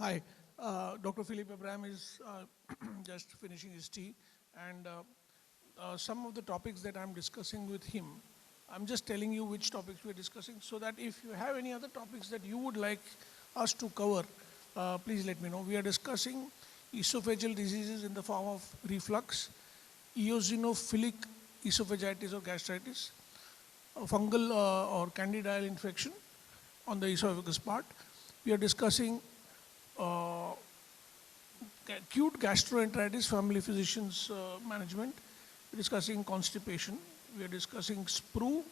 Hi, Dr. Philippe Abraham is just finishing his tea, and some of the topics that I'm discussing with him, I'm just telling you which topics we're discussing, so that if you have any other topics that you would like us to cover, please let me know. We are discussing esophageal diseases in the form of reflux, eosinophilic esophagitis or gastritis, fungal or candidial infection on the esophagus part. We are discussing acute gastroenteritis, family physicians management. We're discussing constipation. We are discussing sprue,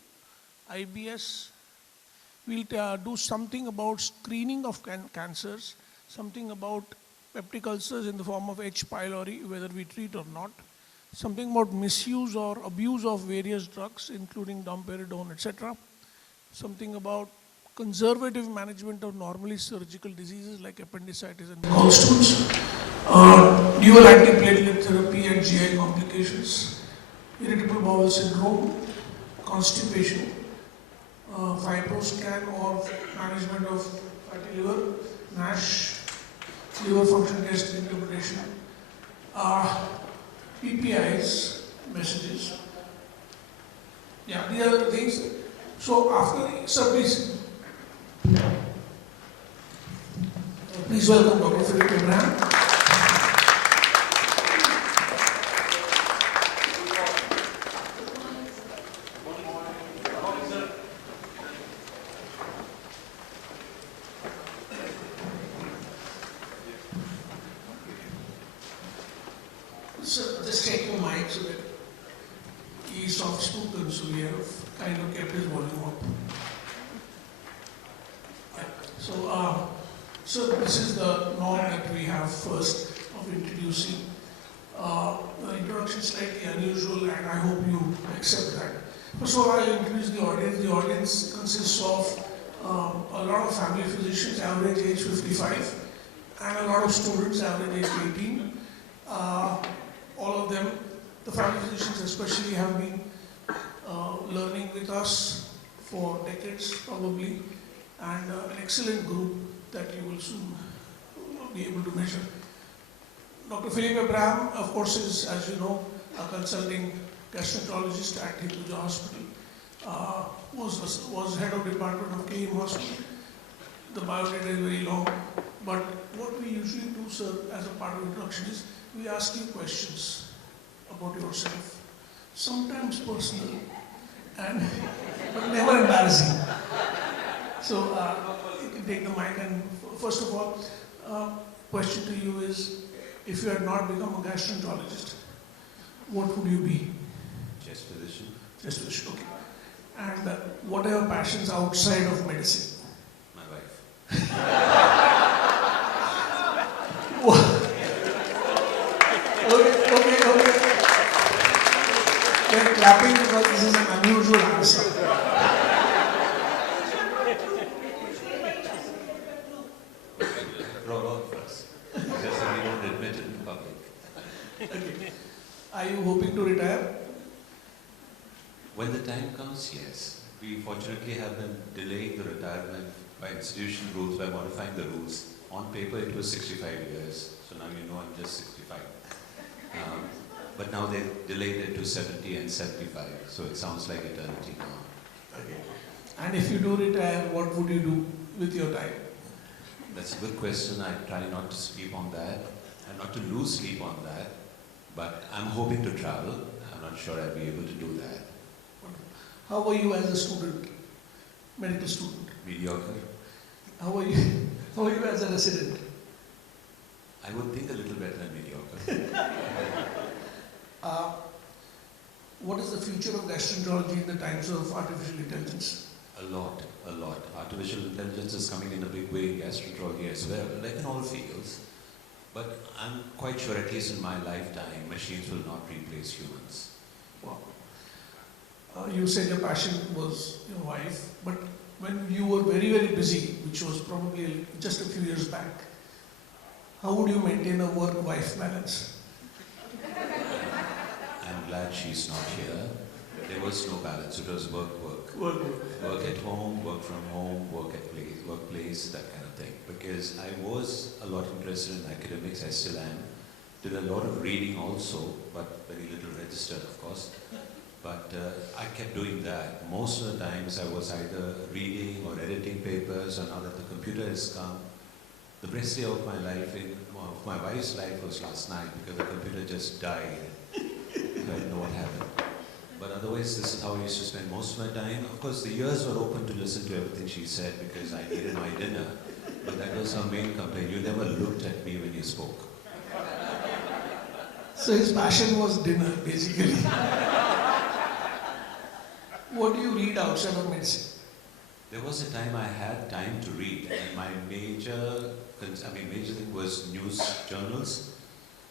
IBS. We'll do something about screening of cancers, something about peptic ulcers in the form of H. pylori, whether we treat or not, something about misuse or abuse of various drugs, including domperidone, etc., something about conservative management of normally surgical diseases like appendicitis and gallstones, dual antiplatelet therapy and GI complications, irritable bowel syndrome, constipation, fibroscan or management of fatty liver, NASH, liver function test interpretation, PPIs, messages. Yeah, these are the things. So after, sir, please welcome Dr. Philippe Abraham. So just take your mic so that he is soft spoken, so we have kind of kept his volume up. So this is the norm that we have first of introducing. The introduction is slightly unusual, and I hope you accept that. First of all, I'll introduce the audience. The audience consists of a lot of family physicians, average age 55, and a lot of students, average age 18. All of them, the family physicians especially, have been learning with us for decades probably, and an excellent group that you will soon be able to measure. Dr. Philippe Abraham, of course, is, as you know, a consulting gastroenterologist at Hinduja Hospital, was head of department of KM Hospital. The biodata is very long, but what we usually do, sir, as a part of introduction is we ask you questions about yourself, sometimes personal, but never embarrassing. So you can take the mic, and first of all, question to you is, if you had not become a gastroenterologist, what would you be? Chest physician. Chest physician, okay. And what are your passions outside of medicine? My wife. Okay. They're clapping because this is an unusual answer. Okay. Are you hoping to retire? When the time comes, yes. We fortunately have been delaying the retirement by institution rules, by modifying the rules. On paper it was 65 years, so now you know I'm just 65. But now they've delayed it to 70 and 75, so it sounds like eternity now. Okay. And if you do retire, what would you do with your time? That's a good question. I try not to sleep on that, and not to lose sleep on that. But I'm hoping to travel. I'm not sure I'll be able to do that. How were you as a student, medical student? Mediocre. How were you as a resident? I would think a little better than mediocre. What is the future of gastroenterology in the times of artificial intelligence? A lot. Artificial intelligence is coming in a big way in gastroenterology as well, like in all fields. But I'm quite sure, at least in my lifetime, machines will not replace humans. Wow. You said your passion was your wife, but when you were very, very busy, which was probably just a few years back, how would you maintain a work-wife balance? I'm glad she's not here. There was no balance. It was work. Work at home, work from home, workplace, that kind of thing. Because I was a lot interested in academics, I still am. Did a lot of reading also, but very little registered, of course. But I kept doing that. Most of the times I was either reading or editing papers, or now that the computer has come, the best day of my life, of my wife's life, was last night because the computer just died. I didn't know what happened. But otherwise, this is how I used to spend most of my time. Of course, the ears were open to listen to everything she said because I needed my dinner. But that was her main complaint. You never looked at me when you spoke. So his passion was dinner, basically. What do you read outside of medicine? There was a time I had time to read, and my major thing was news journals.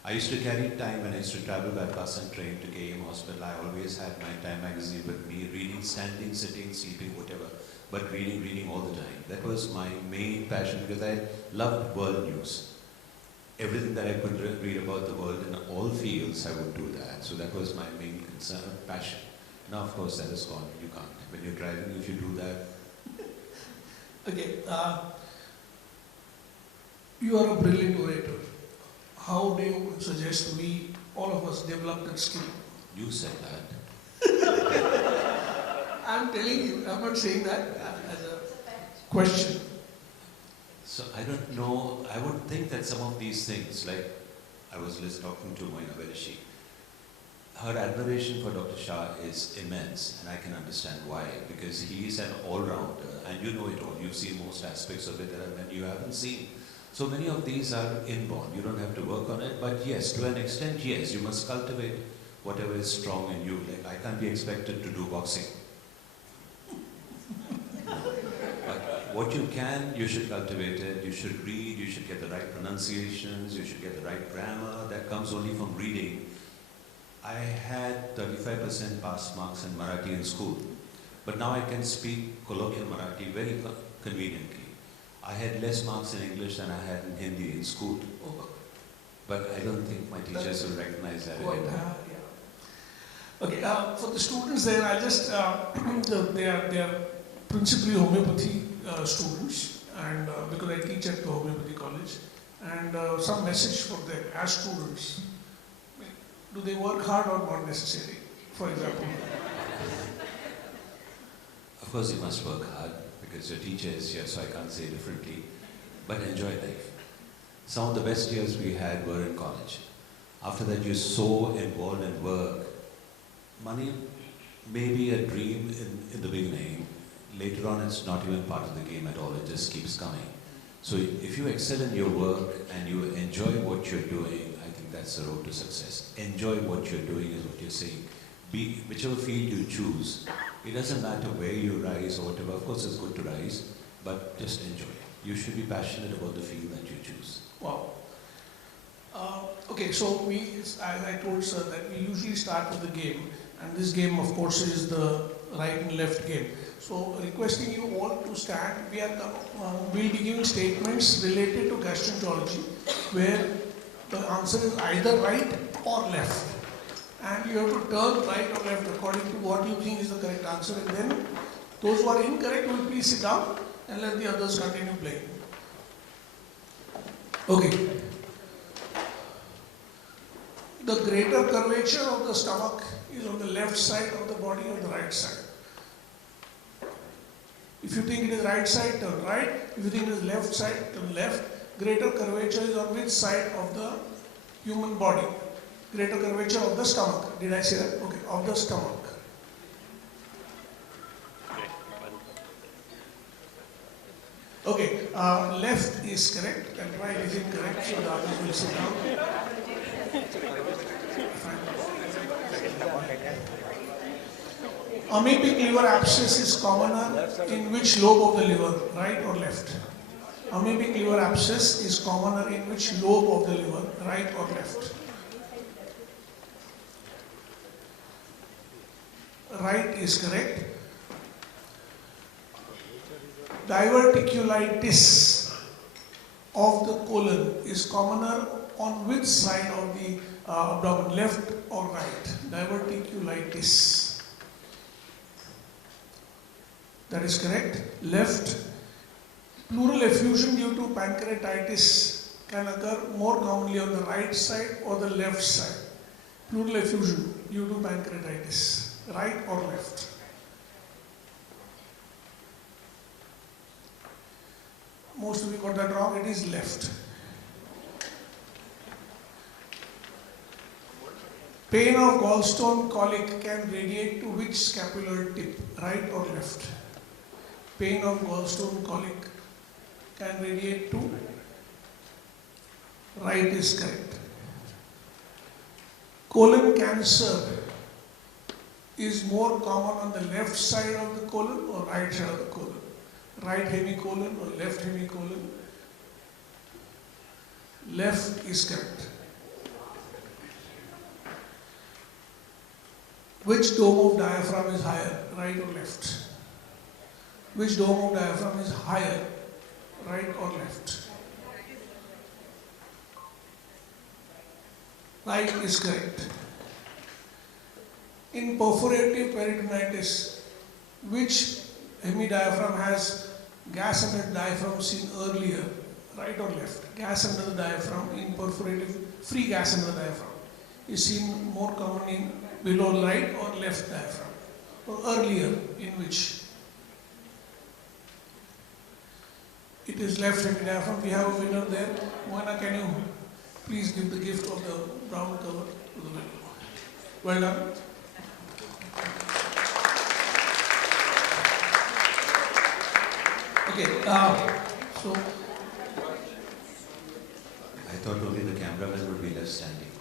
I used to carry Time when I used to travel by bus and train to KM Hospital. I always had my Time magazine with me, reading, standing, sitting, sleeping, whatever. But reading all the time. That was my main passion because I loved world news. Everything that I could read about the world in all fields, I would do that. So that was my main concern, passion. Now, of course, that is gone. You can't. When you're driving, if you do that. Okay. You are a brilliant orator. How do you suggest we, all of us, develop that skill? You said that. I'm telling you, I'm not saying that as a question. So I don't know, I would think that some of these things, like I was talking to Moina Bereshi, her admiration for Dr. Shah is immense, and I can understand why, because he is an all-rounder, and you know it all. You've seen most aspects of it that you haven't seen. So many of these are inborn. You don't have to work on it, but yes, to an extent, yes, you must cultivate whatever is strong in you. Like I can't be expected to do boxing. But what you can, you should cultivate it. You should read, you should get the right pronunciations, you should get the right grammar. That comes only from reading. I had 35% pass marks in Marathi in school, but now I can speak colloquial Marathi very conveniently. I had less marks in English than I had in Hindi in school. But I don't think my teachers will recognize that anymore. Yeah. Okay, for the students there, I'll just, they are principally homeopathy students, and because I teach at the homeopathy college, and some message for them as students. Do they work hard or not necessary, for example? Of course you must work hard, because your teacher is here, so I can't say differently, but enjoy life. Some of the best years we had were in college. After that you're so involved in work. Money may be a dream in the beginning. Later on it's not even part of the game at all, it just keeps coming. So if you excel in your work and you enjoy what you're doing, I think that's the road to success. Enjoy what you're doing is what you're saying. Be whichever field you choose. It doesn't matter where you rise or whatever. Of course, it's good to rise, but just enjoy. You should be passionate about the field that you choose. Wow. Okay, so as I told sir, that we usually start with the game, and this game, of course, is the right and left game. So, requesting you all to stand. We'll be giving statements related to gastroenterology, where the answer is either right or left. And you have to turn right or left according to what you think is the correct answer, and then those who are incorrect will please sit down and let the others continue playing. Okay. The greater curvature of the stomach is on the left side of the body or the right side. If you think it is right side, turn right. If you think it is left side, turn left. Greater curvature is on which side of the human body? Greater curvature of the stomach. Did I say that? Okay, of the stomach. Okay, left is correct and right is incorrect, so the others will sit down. Amoebic liver abscess is commoner in which lobe of the liver, right or left? Amoebic liver abscess is commoner in which lobe of the liver, right or left? Right is correct. Diverticulitis of the colon is commoner on which side of the abdomen, left or right? Diverticulitis. That is correct. Left. Pleural effusion due to pancreatitis can occur more commonly on the right side or the left side. Pleural effusion due to pancreatitis, right or left? Most of you got that wrong, it is left. Pain of gallstone colic can radiate to which scapular tip, right or left? Pain of gallstone colic can radiate to right is correct. Colon cancer is more common on the left side of the colon or right side of the colon? Right hemicolon or left hemicolon? Left is correct. Which dome of diaphragm is higher, right or left? Which dome of diaphragm is higher, right or left? Right is correct. In perforative peritonitis, which hemidiaphragm has gas under the diaphragm seen earlier, right or left? Gas under the diaphragm in perforative, free gas under the diaphragm is seen more common in below right or left diaphragm, or earlier in which? It is left hemidiaphragm. We have a winner there. Moana, can you please give the gift of the brown cover to the winner? Well done. Okay, so I thought only the cameraman would be left standing.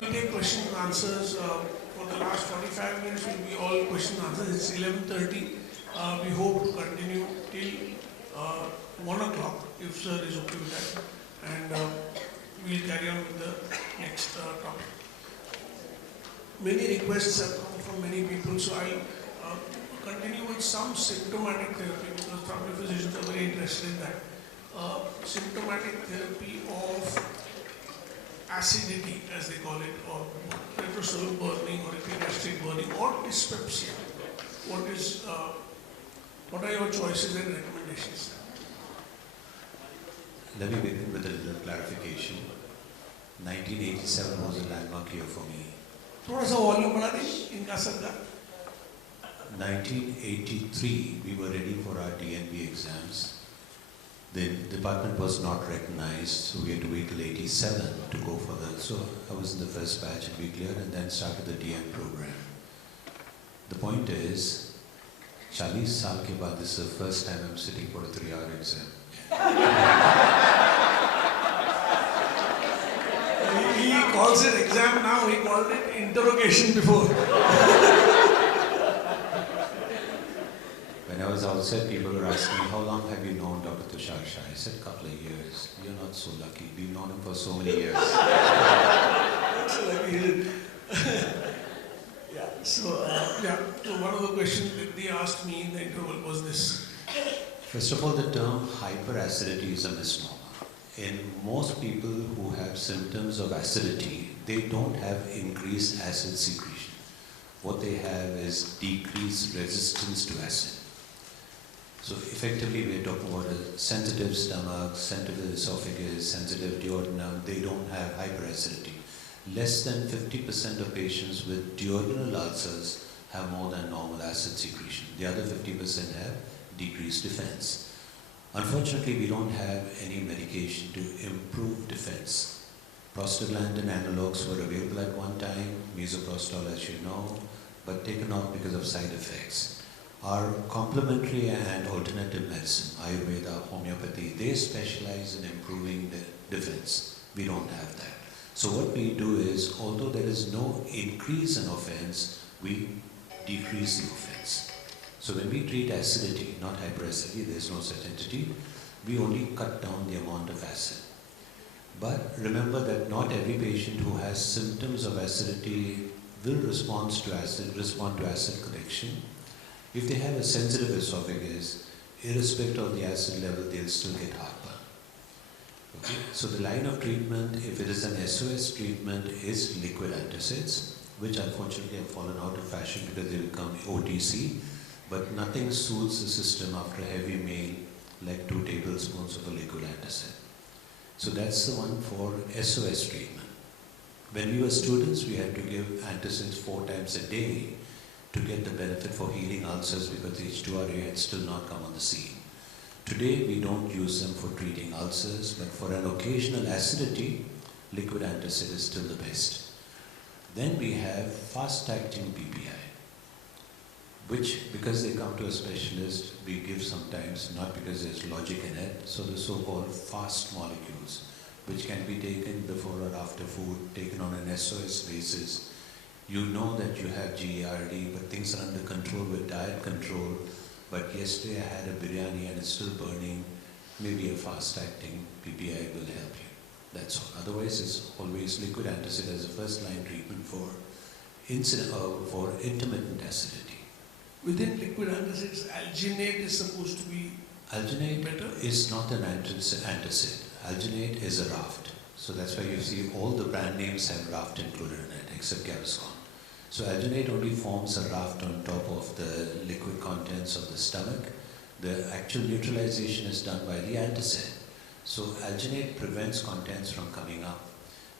we'll take question and answers. For the last 45 minutes will be all question and answers. It's 11:30. We hope to continue till 1 o'clock if sir is okay with that. And we'll carry on with the next topic. Many requests have come from many people, so I'll continue with some symptomatic therapy because family physicians are very interested in that. Symptomatic therapy of acidity, as they call it, or retrostomal burning or epigastric burning or dyspepsia. What are your choices and recommendations? Let me begin with a little clarification. 1987 was a landmark year for me. थोड़ा सा volume बढ़ा दें इनका सरदार. 1983, we were ready for our DNB exams. The department was not recognized, so we had to wait till 87 to go for that. So I was in the first batch and we cleared and then started the DM program. The point is, 40 saal ke baad, this is the first time I'm sitting for a 3-hour exam. He calls it exam now, he called it interrogation before. When I was outside, people were asking, how long have you known Dr. Tushar Shah? I said, couple of years. You're not so lucky. We've known him for so many years. Not so lucky. So one of the questions that they asked me in the interval was this. First of all, the term hyperacidity is a misnomer. In most people who have symptoms of acidity, they don't have increased acid secretion. What they have is decreased resistance to acid. So effectively, we're talking about a sensitive stomach, sensitive esophagus, sensitive duodenum. They don't have hyperacidity. Less than 50% of patients with duodenal ulcers have more than normal acid secretion. The other 50% have decreased defense. Unfortunately, we don't have any medication to improve defense. Prostaglandin analogs were available at one time, misoprostol as you know, but taken off because of side effects. Our complementary and alternative medicine, Ayurveda, homeopathy, they specialize in improving the defense. We don't have that. So what we do is, although there is no increase in offense, we decrease the offense. So when we treat acidity, not hyperacidity, there is no such entity, we only cut down the amount of acid. But remember that not every patient who has symptoms of acidity will respond to acid correction. If they have a sensitive esophagus, irrespective of the acid level, they'll still get heartburn. Okay? So the line of treatment, if it is an SOS treatment, is liquid antacids. which unfortunately have fallen out of fashion because they become OTC, but nothing soothes the system after a heavy meal like 2 tablespoons of a liquid antacid. So that's the one for SOS treatment. When we were students, we had to give antacids 4 times a day to get the benefit for healing ulcers because H2RA had still not come on the scene. Today, we don't use them for treating ulcers, but for an occasional acidity, liquid antacid is still the best. Then we have fast-acting PPI, which, because they come to a specialist, we give sometimes, not because there's logic in it, so the so-called fast molecules, which can be taken before or after food, taken on an SOS basis. You know that you have GERD, but things are under control with diet control. But yesterday I had a biryani and it's still burning. Maybe a fast-acting PPI will help you. That's all. Otherwise, it's always liquid antacid as a first-line treatment for intermittent acidity. Within liquid antacids, alginate is supposed to be Alginate better? is not an antacid. Alginate is a raft. So that's why you see all the brand names have raft included in it, except Gaviscon. So alginate only forms a raft on top of the liquid contents of the stomach. The actual neutralization is done by the antacid. So alginate prevents contents from coming up.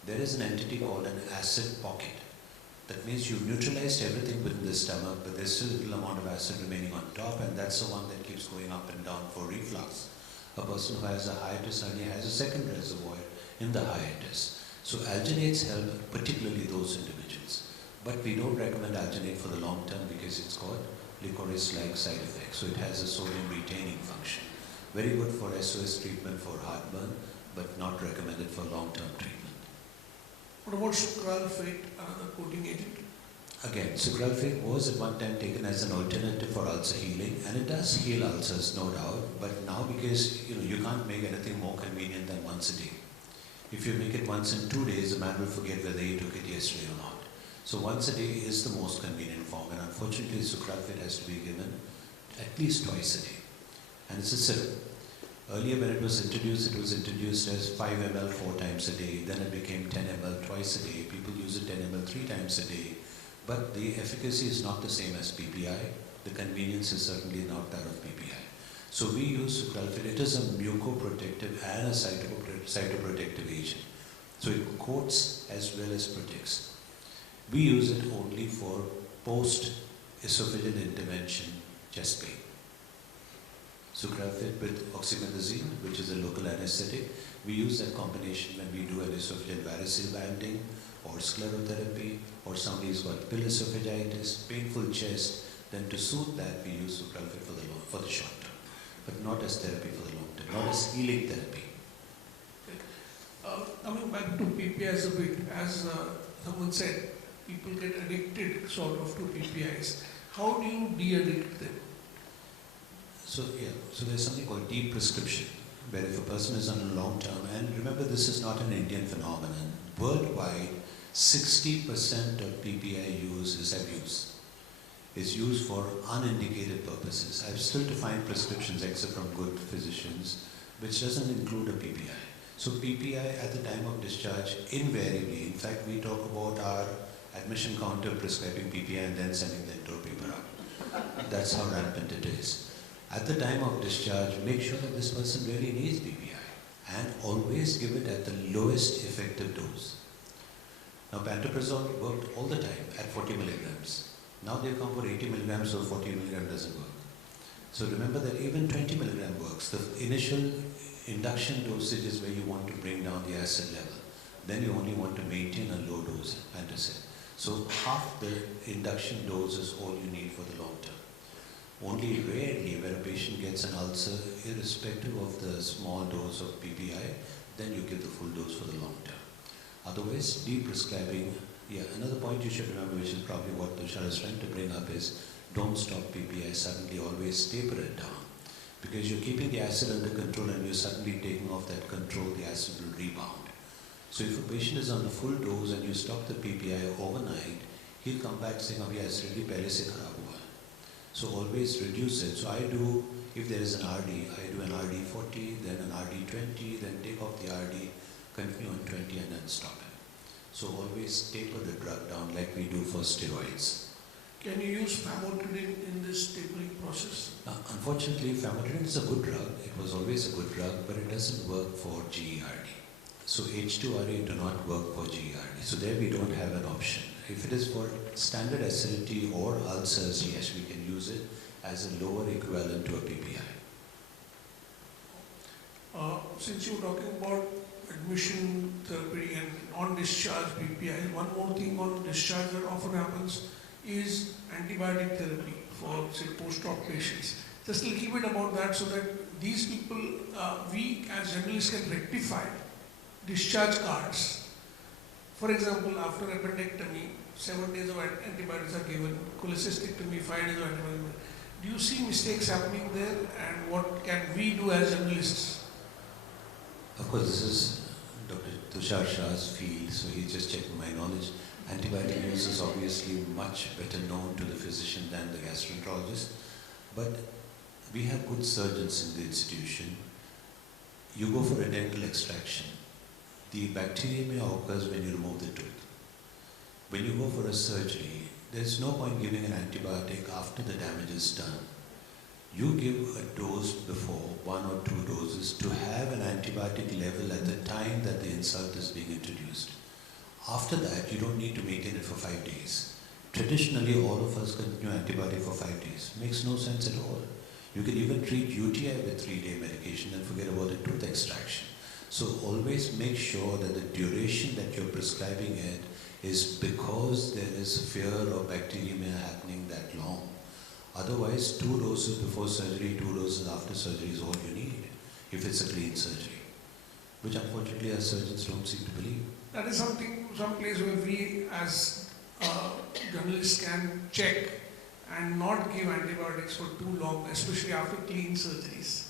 There is an entity called an acid pocket. That means you've neutralized everything within the stomach, but there's still a little amount of acid remaining on top, and that's the one that keeps going up and down for reflux. A person who has a hiatus only has a second reservoir in the hiatus. So alginates help particularly those individuals. But we don't recommend alginate for the long term because it's got licorice-like side effects. So it has a sodium retaining function. Very good for SOS treatment for heartburn, but not recommended for long-term treatment. What about sucralfate, another coating agent? Again, sucralfate was at one time taken as an alternative for ulcer healing, and it does heal ulcers, no doubt. But now, because you can't make anything more convenient than once a day. If you make it once in 2 days, the man will forget whether he took it yesterday or not. So once a day is the most convenient form, and unfortunately, sucralfate has to be given at least twice a day. And it's a syrup. Earlier when it was introduced as 5 ml 4 times a day. Then it became 10 ml twice a day. People use it 10 ml 3 times a day. But the efficacy is not the same as PPI. The convenience is certainly not that of PPI. So we use sucralfate. It is a mucoprotective and a cytoprotective agent. So it coats as well as protects. We use it only for post-esophageal intervention chest pain. Sucralfate with oxymethazine, which is a local anesthetic. We use that combination when we do an esophageal varicose banding or sclerotherapy, or somebody's got pill esophagitis, painful chest. Then to soothe that, we use sucralfate for the short term, but not as therapy for the long term, not as healing therapy. Coming back to PPIs a bit, as someone said, people get addicted sort of to PPIs. How do you de-addict them? So there's something called deprescription, where if a person is on a long term, and remember this is not an Indian phenomenon, worldwide 60% of PPI use is abuse. It's used for unindicated purposes. I've still to find prescriptions except from good physicians, which doesn't include a PPI. So PPI at the time of discharge, invariably, in fact we talk about our admission counter prescribing PPI and then sending the intro paper out. That's how rampant it is. At the time of discharge, make sure that this person really needs PPI and always give it at the lowest effective dose. Now pantoprazole worked all the time at 40 milligrams. Now they've come for 80 milligrams, so 40 milligram doesn't work. So remember that even 20 milligram works. The initial induction dosage is where you want to bring down the acid level. Then you only want to maintain a low dose antacid. So half the induction dose is all you need for the long term. Only rarely where a patient gets an ulcer, irrespective of the small dose of PPI, then you give the full dose for the long term. Otherwise, deprescribing, another point you should remember, which is probably what Tushar is trying to bring up, is don't stop PPI suddenly, always taper it down. Because you're keeping the acid under control and you're suddenly taking off that control, the acid will rebound. So if a patient is on the full dose and you stop the PPI overnight, he'll come back saying, oh yes, really pehle se kharab hua. So always reduce it. So I do, if there is an RD, I do an RD 40, then an RD 20, then take off the RD, continue on 20 and then stop it. So always taper the drug down like we do for steroids. Can you use famotidine in this tapering process? Unfortunately, famotidine is a good drug. It was always a good drug, but it doesn't work for GERD. So H2RA do not work for GERD. So there we don't have an option. If it is for standard acidity or ulcers, yes, we can use it as a lower equivalent to a PPI. Since you were talking about admission therapy and on-discharge PPI, one more thing on discharge that often happens is antibiotic therapy for, say, post-op patients. Just a little bit about that so that these people, we as journalists can rectify discharge cards. For example, after appendectomy, 7 days of antibiotics are given, cholecystectomy, 5 days of antibiotics. Do you see mistakes happening there, and what can we do as journalists? Of course, this is Dr. Tushar Shah's field, so he's just checking my knowledge. Antibiotic use is obviously much better known to the physician than the gastroenterologist, but we have good surgeons in the institution. You go for a dental extraction. The bacteremia occurs when you remove the tooth. When you go for a surgery, there's no point giving an antibiotic after the damage is done. You give a dose before, 1 or 2 doses, to have an antibiotic level at the time that the insult is being introduced. After that, you don't need to maintain it for 5 days. Traditionally, all of us continue antibiotic for 5 days. Makes no sense at all. You can even treat UTI with 3-day medication and forget about the tooth extraction. So always make sure that the duration that you're prescribing it is because there is fear of bacteremia happening that long. Otherwise, 2 doses before surgery, 2 doses after surgery is all you need, if it's a clean surgery, which unfortunately our surgeons don't seem to believe. That is something, some place where we as journalists can check and not give antibiotics for too long, especially after clean surgeries.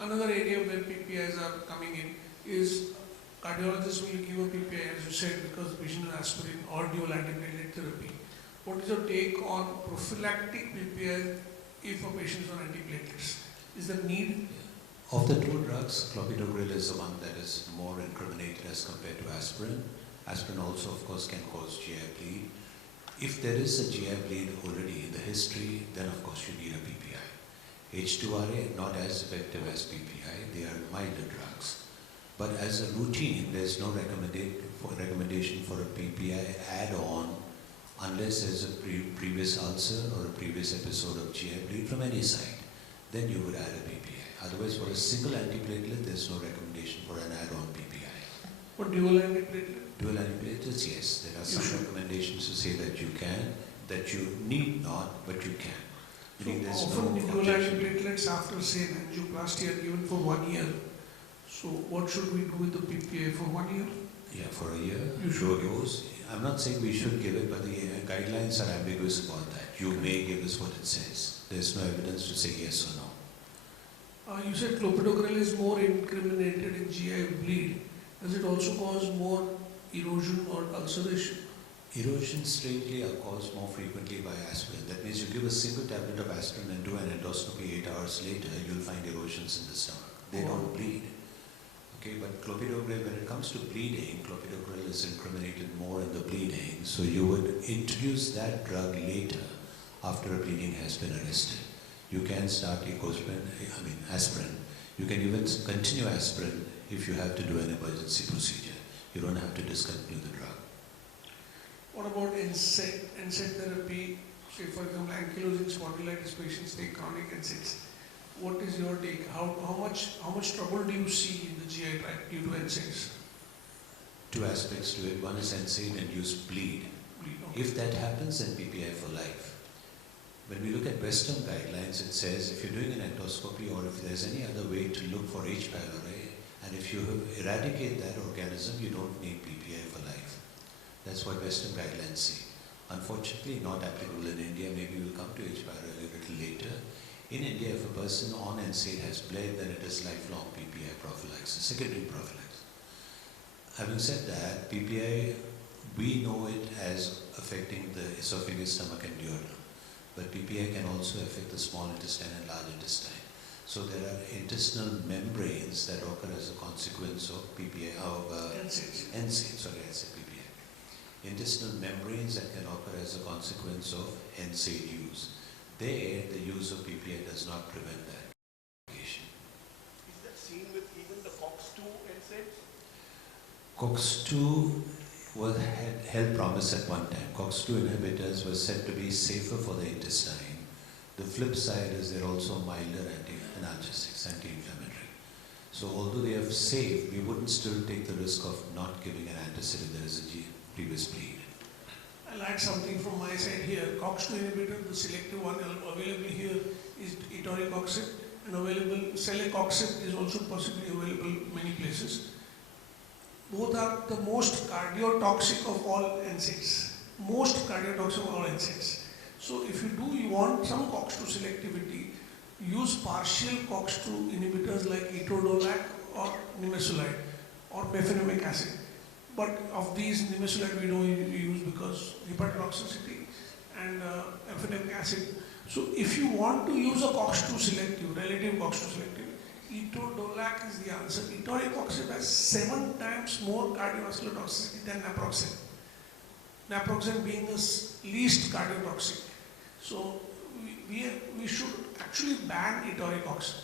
Another area where PPIs are coming in is cardiologists will give a PPI, as you said, because the patient has aspirin or dual antiplatelet therapy. What is your take on prophylactic PPI if a patient is on antiplatelets? Is there need? Of the 2 drugs, clopidogrel is the one that is more incriminated as compared to aspirin. Aspirin also, of course, can cause GI bleed. If there is a GI bleed already in the history, then of course you need a PPI. H2RA, not as effective as PPI, they are milder drugs. But as a routine, there's no recommendation for a PPI add-on unless there's a previous ulcer or a previous episode of GI bleed from any side. Then you would add a PPI. Otherwise, for a single antiplatelet, there's no recommendation for an add-on PPI. For dual antiplatelet? Dual antiplatelets, yes. There are some recommendations to say that you can, that you need not, but you can. So often the dual antiplatelets after, say, an angioplasty are given for 1 year. So what should we do with the PPI for 1 year? Yeah, for a year. You should use. I'm not saying we should give it, but the guidelines are ambiguous about that. You may give us what it says. There's no evidence to say yes or no. You said clopidogrel is more incriminated in GI bleed. Does it also cause more erosion or ulceration? Erosions, strangely, are caused more frequently by aspirin. That means you give a single tablet of aspirin and do an endoscopy 8 hours later, you'll find erosions in the stomach. They don't bleed. Okay, but clopidogrel, when it comes to bleeding, clopidogrel is incriminated more in the bleeding. So you would introduce that drug later after a bleeding has been arrested. You can start aspirin. You can even continue aspirin if you have to do an emergency procedure. You don't have to discontinue the drug. What about NSAID therapy? Say, for example, ankylosing spondylitis patients take chronic NSAIDs. What is your take? How much trouble do you see in the GI tract due to NSAIDs? 2 aspects to it. One is NSAID-induced bleed. Okay. If that happens, then PPI for life. When we look at Western guidelines, it says if you're doing an endoscopy or if there's any other way to look for H. pylori, and if you eradicate that organism, you don't need PPI for life. That's what Western guidelines say. Unfortunately, not applicable in India. Maybe we'll come to H. pylori a little later. In India, if a person on NSAID has bled, then it is lifelong PPI prophylaxis, secondary prophylaxis. Having said that, PPI, we know it as affecting the esophagus, stomach and duodenum. But PPI can also affect the small intestine and large intestine. So there are intestinal membranes membranes that occur as a consequence of PPI, NSAID, sorry, I said PPI. Intestinal membranes that can occur as a consequence of NSAID use. There, the use of PPI does not prevent that. Is that seen with even the COX-2 NSAIDs? COX-2 had held promise at one time. COX-2 inhibitors were said to be safer for the intestine. The flip side is they're also milder analgesics, anti-inflammatory. So although they are safe, we wouldn't still take the risk of not giving an antacid if there is a previous bleed. I'll add something from my side here. COX-2 inhibitor, the selective one available here is etoricoxib, and available celecoxib is also possibly available many places. Both are the most cardiotoxic of all NSAIDs. Most cardiotoxic of all NSAIDs. So if you want some COX-2 selectivity, use partial COX-2 inhibitors like etodolac or nimesulide or mefenamic acid. But of these, nimesulide we don't use because hepatotoxicity and mefenamic acid. So if you want to use a COX-2 selective, relative COX-2 selective, etodolac is the answer. Etoricoxib has 7 times more cardiovascular toxicity than naproxen. Naproxen being the least cardiotoxic. So we should actually ban etoricoxib,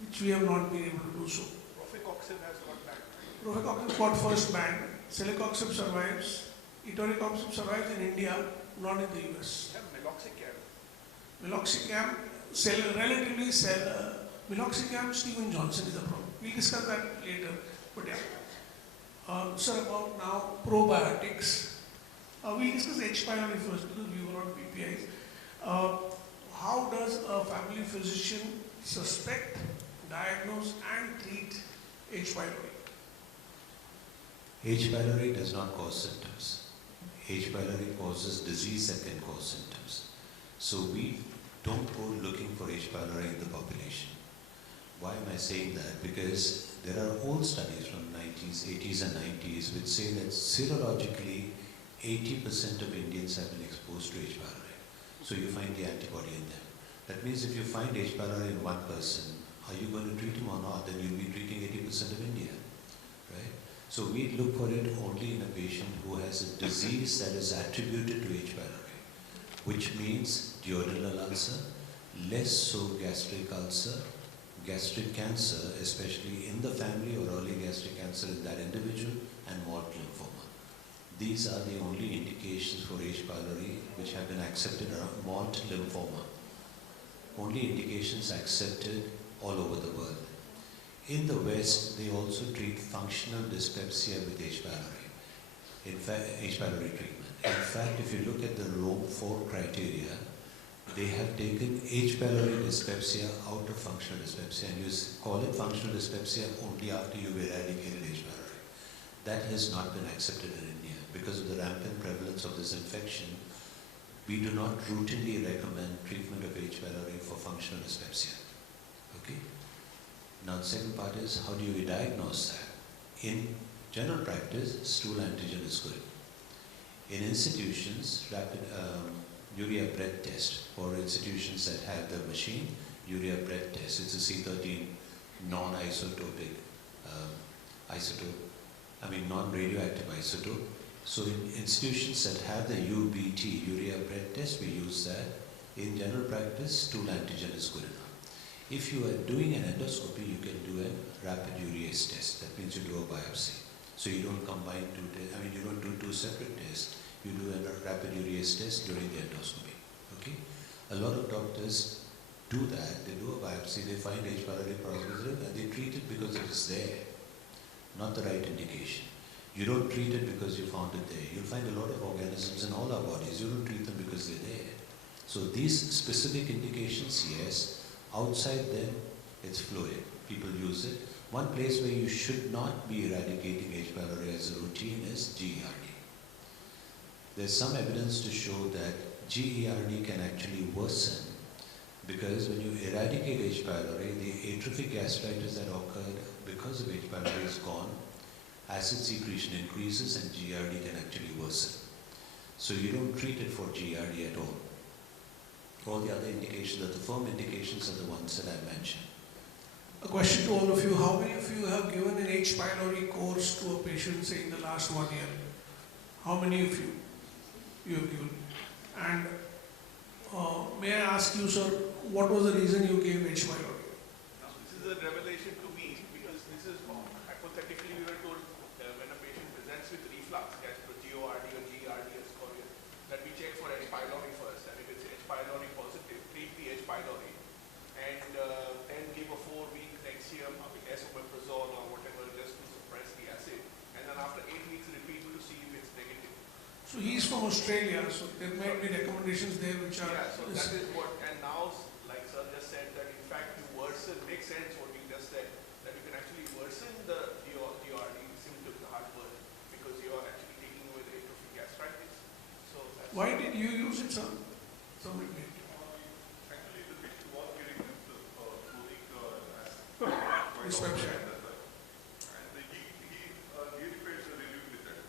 which we have not been able to do so. Prophylactic has got banned. Prophylactic got first banned. Celecoxib survives. Etoricoxib survives in India, not in the US. You have Meloxicam, Meloxicam, Stephen Johnson is the problem. We'll discuss that later. But yeah. Sir, about now probiotics. We'll discuss H. pylori first because we were on PPIs. How does a family physician suspect, diagnose and treat H. pylori? H. pylori does not cause symptoms. H. pylori causes disease that can cause symptoms. So we don't go looking for H. pylori in the population. Why am I saying that? Because there are old studies from 80s and 90s which say that serologically 80% of Indians have been exposed to H. pylori. So you find the antibody in them. That means if you find H. pylori in one person, are you going to treat him or not? Then you'll be treating 80% of India, right? So we look for it only in a patient who has a disease that is attributed to H. pylori, which means duodenal ulcer, less so gastric ulcer, gastric cancer, especially in the family or early gastric cancer in that individual, and Malt lymphoma. These are the only indications for H. pylori which have been accepted around Malt lymphoma. Only indications accepted all over the world. In the West, they also treat functional dyspepsia with H. pylori. In fact, H. pylori treatment. In fact, if you look at the Rome 4 criteria, they have taken H. pylori dyspepsia out of functional dyspepsia, and you call it functional dyspepsia only after you've eradicated H. pylori. That has not been accepted in India. Because of the rampant prevalence of this infection, we do not routinely recommend treatment of H. pylori for functional dyspepsia. Okay? Now the second part is, how do you diagnose that? In general practice, stool antigen is good. In institutions, rapid urea breath test. For institutions that have the machine, urea breath test. It's a C13 non-isotopic non-radioactive isotope. So in institutions that have the UBT, urea breath test, we use that. In general practice, stool antigen is good enough. If you are doing an endoscopy, you can do a rapid urease test. That means you do a biopsy. So you don't combine you don't do 2 separate tests. You do a rapid urease test during the endoscopy. Okay? A lot of doctors do that. They do a biopsy, they find H. pylori positive, and they treat it because it is there. Not the right indication. You don't treat it because you found it there. You'll find a lot of organisms in all our bodies. You don't treat them because they're there. So these specific indications, yes. Outside them, it's fluid. People use it. One place where you should not be eradicating H. pylori as a routine is GERD. There's some evidence to show that GERD can actually worsen because when you eradicate H. pylori, the atrophic gastritis that occurred because of H. pylori is gone, acid secretion increases and GERD can actually worsen. So you don't treat it for GERD at all. All the other indications, the firm indications, are the ones that I mentioned. A question to all of you, how many of you have given an H. pylori course to a patient, say, in the last 1 year? How many of you have given? And may I ask you, sir, what was the reason you gave H. pylori? Now, this is a revelation to me because this is hypothetically we were told when a patient presents with reflux, GORD or GERD as Korean, that we check for H. pylori first, and if it's H. pylori positive, treat the H. pylori, and then give a 4-week Nexium with esomeprazole or whatever just to suppress the acid, and then after 8 weeks repeat to see if it's negative. So he's from Australia, so there might be recommendations there which are... Yeah, so that is what, and now, like sir just said, that in fact you worsen, makes sense what you just said, that you can actually worsen the GORD symptom, the heartburn, because you are actually taking away the atrophic gastritis. So that's Why did you use it, sir? Somebody did. Actually, the patient was getting this chronic This website. and he felt relief with that.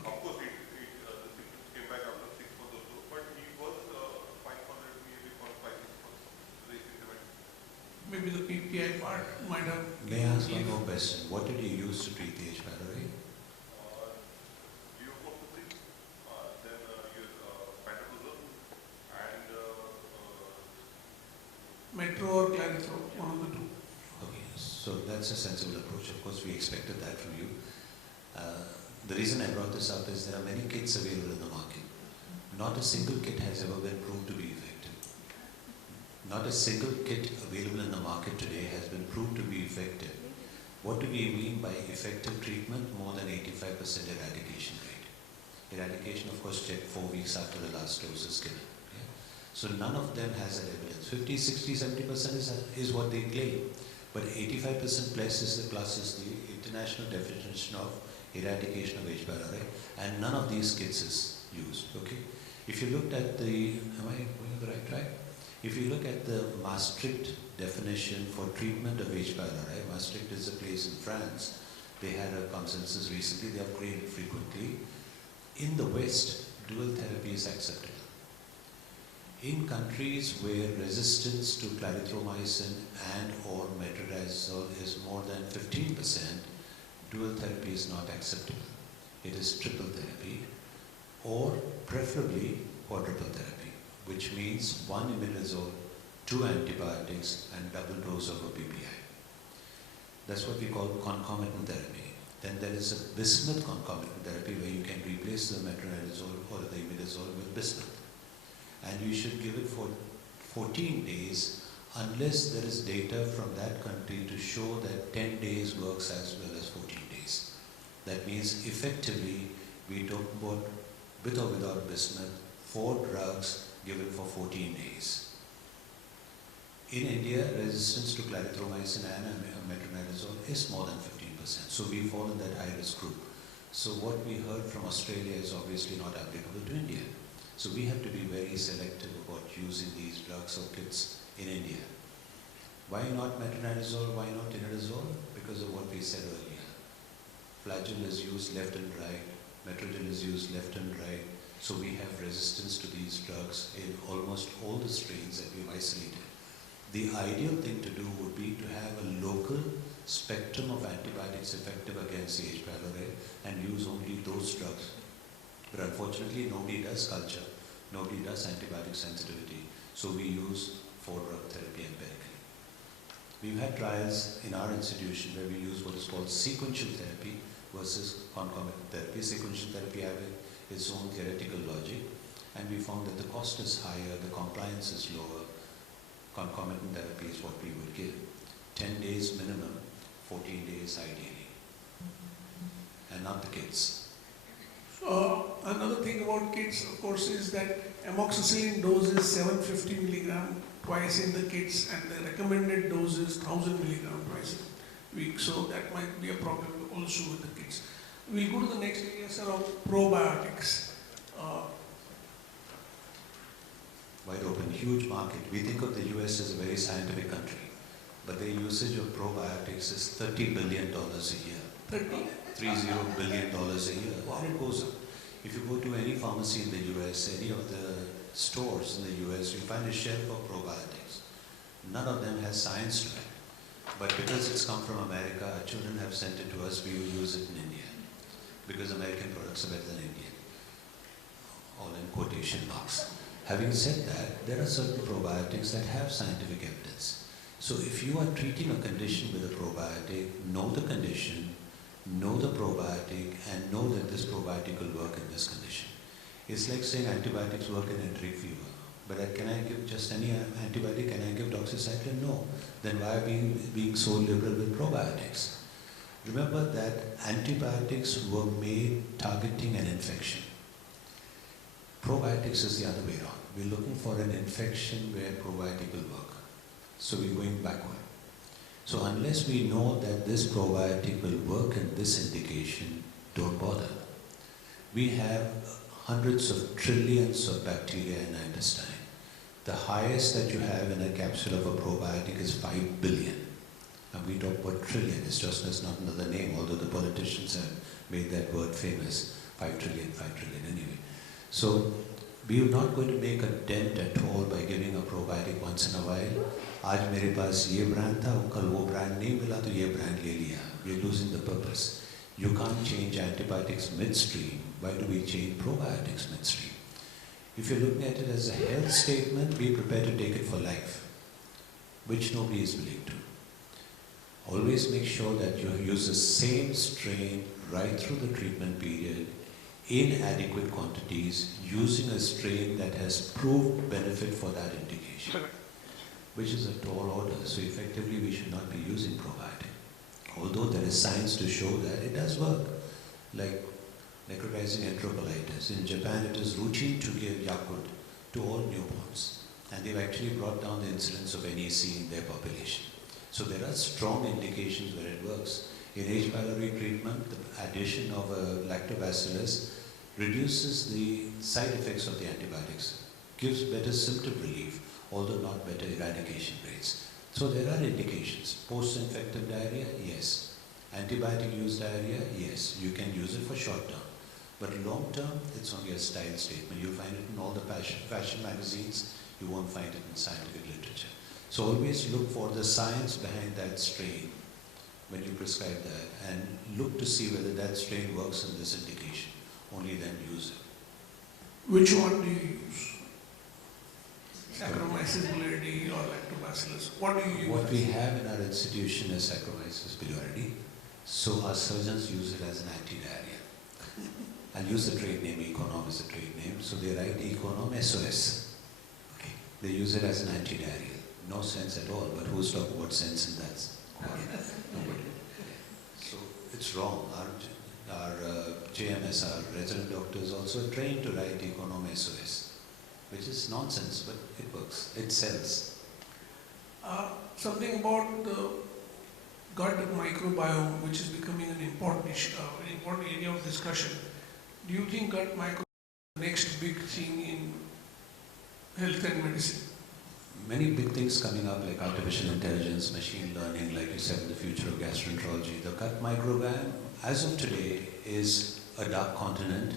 Of course, the symptoms came back after 6 months or so, but he was fine for maybe for 5-6 months. Maybe the PPI part might have... May I ask one more question? What did you use to treat the H. pylori? Levocorticoid, then pantoprazole, and Metro or Clarithrol, one of the two. Okay, so that's a sensible approach. Of course, we expected that from you. The reason I brought this up is there are many kits available in the market. Not a single kit has ever been proved to be effective. Not a single kit available in the market today has been proved to be effective. What do we mean by effective treatment? More than 85% eradication rate. Eradication, of course, checked 4 weeks after the last dose is given. Okay? So none of them has that evidence. 50, 60, 70% is what they claim. But 85% plus is the international definition of eradication of H. pylori, and none of these kits is used. Okay? If you looked at the, am I going on the right track? If you look at the Maastricht definition for treatment of H. pylori, Maastricht is a place in France. They had a consensus recently, they upgrade it frequently. In the West, dual therapy is acceptable. In countries where resistance to clarithromycin and or metronidazole is more than 15%, dual therapy is not acceptable. It is triple therapy, or preferably quadruple therapy, which means 1 imidazole, 2 antibiotics, and double dose of a PPI. That's what we call concomitant therapy. Then there is a bismuth concomitant therapy where you can replace the metronidazole or the imidazole with bismuth. And you should give it for 14 days unless there is data from that country to show that 10 days works as well as 14 days. That means effectively we talk about with or without bismuth, 4 drugs given for 14 days. In India, resistance to clarithromycin and metronidazole is more than 15%. So we fall in that high-risk group. So what we heard from Australia is obviously not applicable to India. So we have to be very selective about using these drugs or kits in India. Why not metronidazole? Why not tinidazole? Because of what we said earlier. Flagyl is used left and right. Metrogyl is used left and right. So we have resistance to these drugs in almost all the strains that we've isolated. The ideal thing to do would be to have a local spectrum of antibiotics effective against the H. pylori and use only those drugs. But unfortunately, nobody does culture, nobody does antibiotic sensitivity, so we use 4-drug therapy empirically. We've had trials in our institution where we use what is called sequential therapy versus concomitant therapy. Sequential therapy having its own theoretical logic, and we found that the cost is higher, the compliance is lower. Concomitant therapy is what we would give. 10 days minimum, 14 days ideally, and not the kids. Another thing about kids, of course, is that amoxicillin dose is 750 milligram twice in the kids, and the recommended dose is 1000 milligram twice a week. So that might be a problem also with the kids. We'll go to the next area, sir, of probiotics. Wide open, huge market. We think of the US as a very scientific country, but their usage of probiotics is $30 billion a year. 30? $30 billion a year. And it goes up. If you go to any pharmacy in the US, any of the stores in the US, you find a shelf of probiotics. None of them has science to it. But because it's come from America, our children have sent it to us, we will use it in India. Because American products are better than Indian. All in quotation marks. Having said that, there are certain probiotics that have scientific evidence. So if you are treating a condition with a probiotic, know the condition, know the probiotic, and know that this probiotic will work in this condition. It's like saying antibiotics work in enteric fever. But can I give just any antibiotic? Can I give doxycycline? No. Then why are we being so liberal with probiotics? Remember that antibiotics were made targeting an infection. Probiotics is the other way around. We're looking for an infection where probiotic will work. So we're going backward. So unless we know that this probiotic will work in this indication, don't bother. We have hundreds of trillions of bacteria in our intestine. The highest that you have in a capsule of a probiotic is 5 billion. And we talk about trillion. It's just that's not another name, although the politicians have made that word famous. 5 trillion anyway. So we are not going to make a dent at all by giving a probiotic once in a while. आज मेरे पास ये brand था, कल वो brand नहीं मिला तो ये brand ले लिया. We're losing the purpose. You can't change antibiotics midstream. Why do we change probiotics midstream? If you're looking at it as a health statement, be prepared to take it for life, which nobody is willing to. Always make sure that you use the same strain right through the treatment period in adequate quantities, using a strain that has proved benefit for that indication, which is a tall order. So effectively, we should not be using probiotic. Although there is science to show that it does work, like necrotizing enterocolitis. In Japan, it is routine to give Yakult to all newborns, and they've actually brought down the incidence of NEC in their population. So there are strong indications where it works. In H. pylori treatment, the addition of a lactobacillus reduces the side effects of the antibiotics, gives better symptom relief, although not better eradication rates. So there are indications. Post-infective diarrhea, yes. Antibiotic-use diarrhea, yes. You can use it for short term. But long term, it's only a style statement. You'll find it in all the fashion magazines. You won't find it in scientific literature. So always look for the science behind that strain when you prescribe that, and look to see whether that strain works in this indication. Only then use it. Which one do you use? Saccharomyces boulardii or lactobacillus? What do you use? What we have in our institution is Saccharomyces boulardii. So our surgeons use it as an anti-diarrhea. I'll use the trade name, Econom is the trade name. So they write Econom SOS. Okay. They use it as an anti-diarrhea. No sense at all, but who's talking about sense in that? Nobody. So it's wrong. Our JMS, our resident doctors, also trained to write Econom SOS, which is nonsense, but it works. It sells. Something about the gut microbiome, which is becoming an important issue, important area of discussion. Do you think gut microbiome is the next big thing in health and medicine? Many big things coming up, like artificial intelligence, machine learning, like you said, in the future of gastroenterology. The gut microbiome, as of today, is a dark continent,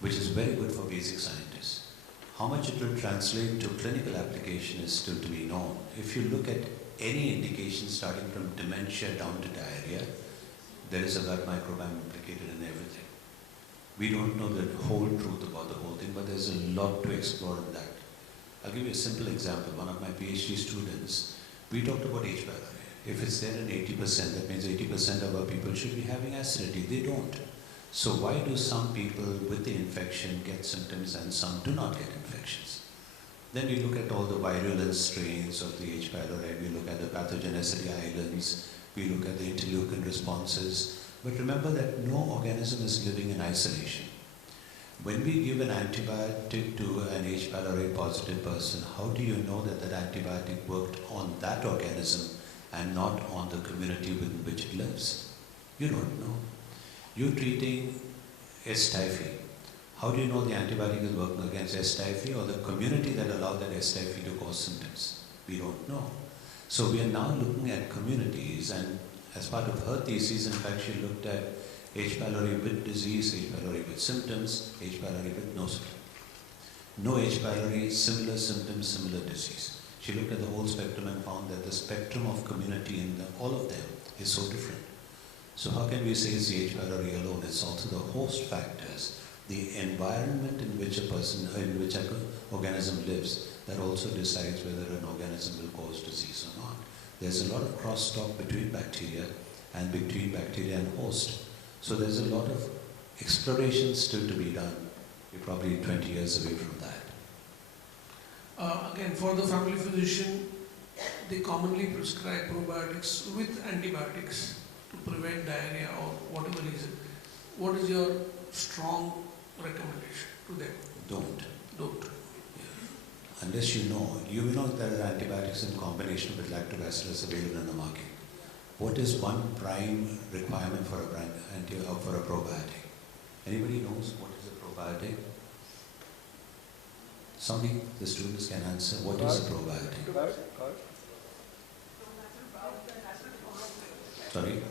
which is very good for basic scientists. How much it will translate to clinical application is still to be known. If you look at any indication starting from dementia down to diarrhea, there is a gut microbiome implicated in everything. We don't know the whole truth about the whole thing, but there's a lot to explore in that. I'll give you a simple example. One of my PhD students, we talked about H. pylori. If it's there in 80%, that means 80% of our people should be having acidity. They don't. So why do some people with the infection get symptoms and some do not get infections? Then we look at all the virulence strains of the H. pylori, we look at the pathogenicity islands, we look at the interleukin responses. But remember that no organism is living in isolation. When we give an antibiotic to an H. pylori positive person, how do you know that that antibiotic worked on that organism and not on the community within which it lives? You don't know. You're treating S. typhi. How do you know the antibiotic is working against S. typhi or the community that allowed that S. typhi to cause symptoms? We don't know. So we are now looking at communities, and as part of her thesis, in fact, she looked at H. pylori with disease, H. pylori with symptoms, H. pylori with no symptoms. No H. pylori, similar symptoms, similar disease. She looked at the whole spectrum and found that the spectrum of community in all of them is so different. So how can we say it's the H. pylori alone? It's also the host factors, the environment in which an organism lives, that also decides whether an organism will cause disease or not. There's a lot of crosstalk between bacteria and between bacteria and host. So there's a lot of exploration still to be done. We're probably 20 years away from that. Again, for the family physician, they commonly prescribe probiotics with antibiotics to prevent diarrhea or whatever reason. What is your strong recommendation to them? Don't. Yeah. Unless you know there are antibiotics in combination with lactobacillus available in the market. What is one prime requirement for a probiotic? Anybody knows what is a probiotic? Somebody, the students can answer. What is a probiotic? Sorry?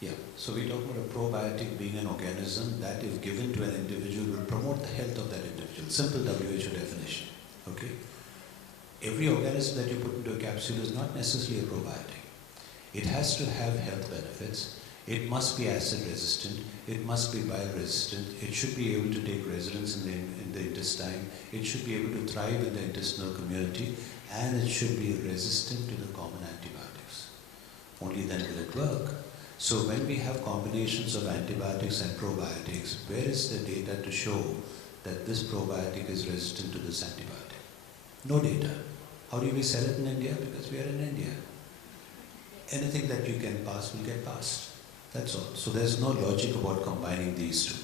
Yeah, so we talk about a probiotic being an organism that, if given to an individual, will promote the health of that individual. Simple WHO definition. Okay? Every organism that you put into a capsule is not necessarily a probiotic. It has to have health benefits. It must be acid resistant. It must be bile resistant. It should be able to take residence in the intestine. It should be able to thrive in the intestinal community, and it should be resistant to the common antibiotics. Only then will it work. So when we have combinations of antibiotics and probiotics, where is the data to show that this probiotic is resistant to this antibiotic? No data. How do we sell it in India? Because we are in India. Anything that you can pass will get passed. That's all. So there's no logic about combining these two.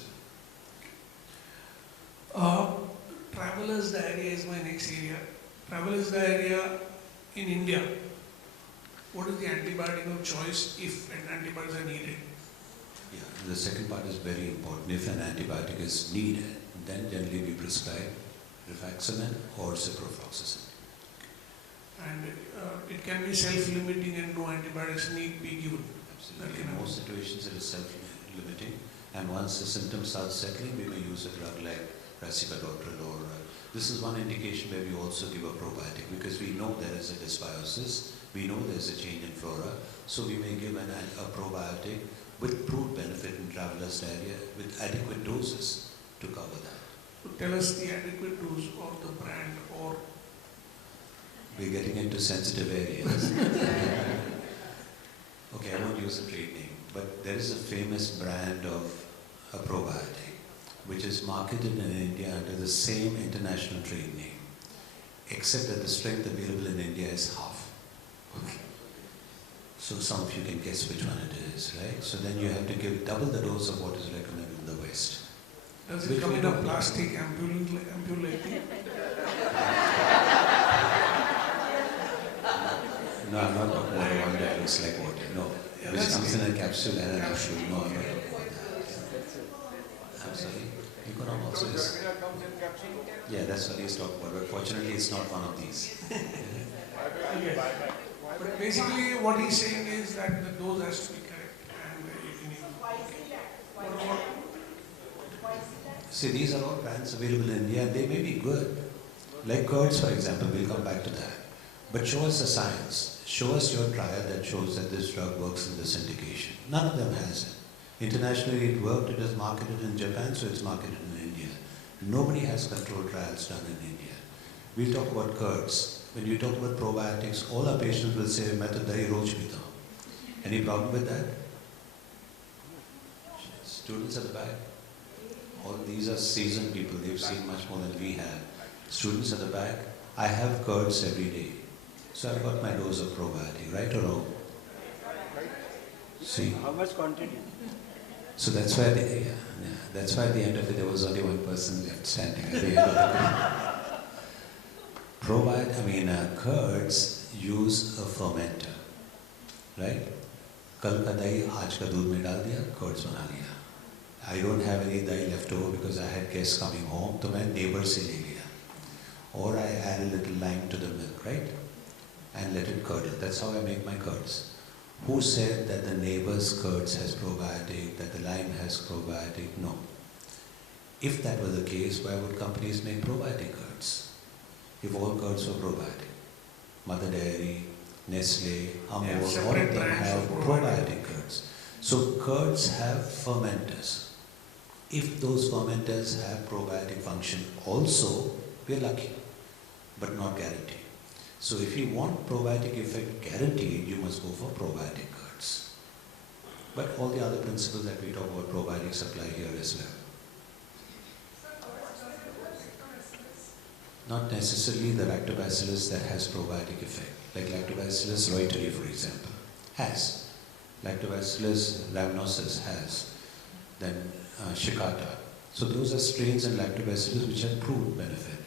Traveler's diarrhea is my next area. Traveler's diarrhea in India. What is the antibiotic of choice if antibiotics are needed? Yeah, the second part is very important. If an antibiotic is needed, then generally we prescribe rifaximin or ciprofloxacin. And it can be self-limiting and no antibiotics need be given. Absolutely. In most situations it is self-limiting, and once the symptoms start settling, we may use a drug like racipadopryl, or this is one indication where we also give a probiotic, because we know there is a dysbiosis, we know there is a change in flora, so we may give a probiotic with proved benefit in traveler's diarrhea with adequate doses to cover that. So tell us the adequate dose or the brand, or we're getting into sensitive areas. Okay, I won't use a trade name, but there is a famous brand of a probiotic which is marketed in India under the same international trade name, except that the strength available in India is half. Okay. So some of you can guess which one it is, right? So then you have to give double the dose of what is recommended in the West. does it come in a plastic ampule like thing? No, I'm not talking about the one that looks like water. No, Yeah, which that's comes okay. in a capsule and an capsule. No, I'm not talking about that. I'm sorry. Econom also is. Yeah, that's what he's talking about. But fortunately, it's not one of these. Okay. But basically, what he's saying is that the dose has to be correct, and you need. What about? See, these are all brands available in India, and they may be good. Like curds, for example, we'll come back to that. But show us the science. Show us your trial that shows that this drug works in this indication. None of them has it. Internationally it worked, it is marketed in Japan, so it's marketed in India. Nobody has controlled trials done in India. We'll talk about curds. When you talk about probiotics, all our patients will say, "Main to dahi roz peeta hu." Any problem with that? Students at the back. All these are seasoned people, they've seen much more than we have. Students at the back, I have curds every day. So I've got my dose of probiotic, right or wrong? See? How much quantity? So that's why, that's why at the end of it there was only one person left standing at the end of the curds use a fermenter, right? Kal ka dahi, aaj ka doodh mein dal diya, curds bana liya. I don't have any dahi left over because I had guests coming home, so main neighbor se le liya. Or I add a little lime to the milk, right? And let it curdle. That's how I make my curds. Who said that the neighbor's curds has probiotic, that the lime has probiotic? No. If that were the case, why would companies make probiotic curds? If all curds were probiotic. Mother Dairy, Nestle, Amul, all of them have probiotic curds. So curds have fermenters. If those fermenters have probiotic function also, we're lucky, but not guaranteed. So if you want probiotic effect guaranteed, you must go for probiotic curds. But all the other principles that we talk about probiotics apply here as well. Not necessarily the lactobacillus that has probiotic effect, like Lactobacillus reuteri, for example, has. Lactobacillus rhamnosus has. Then Shikata. So those are strains in Lactobacillus which have proved benefit.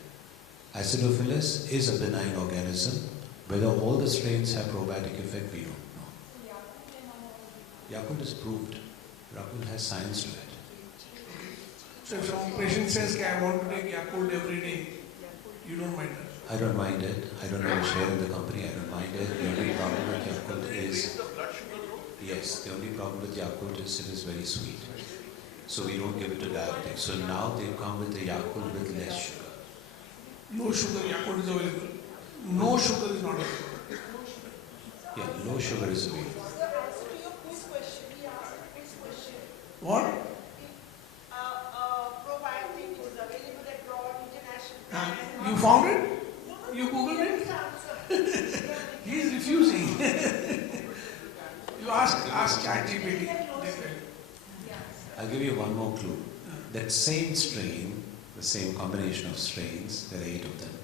Acidophilus is a benign organism. Whether all the strains have probiotic effect, we don't know. Yakult is proved. Yakult has science to it. So if some patient says, I want to take Yakult every day, you don't mind that? I don't mind it. I don't have a share in the company. I don't mind it. The only problem with Yakult is, yes, the only problem with Yakult is it is very sweet. So we don't give it to diabetics. So now they come with the Yakult with less sugar. No sugar, Yakult is available. No sugar is not available. Yeah, no sugar is available. What? Probiotic is available abroad, international. You found it? You Googled it? He is refusing. You ask ChatGPT. I'll give you one more clue. That same strain, the same combination of strains, there are 8 of them,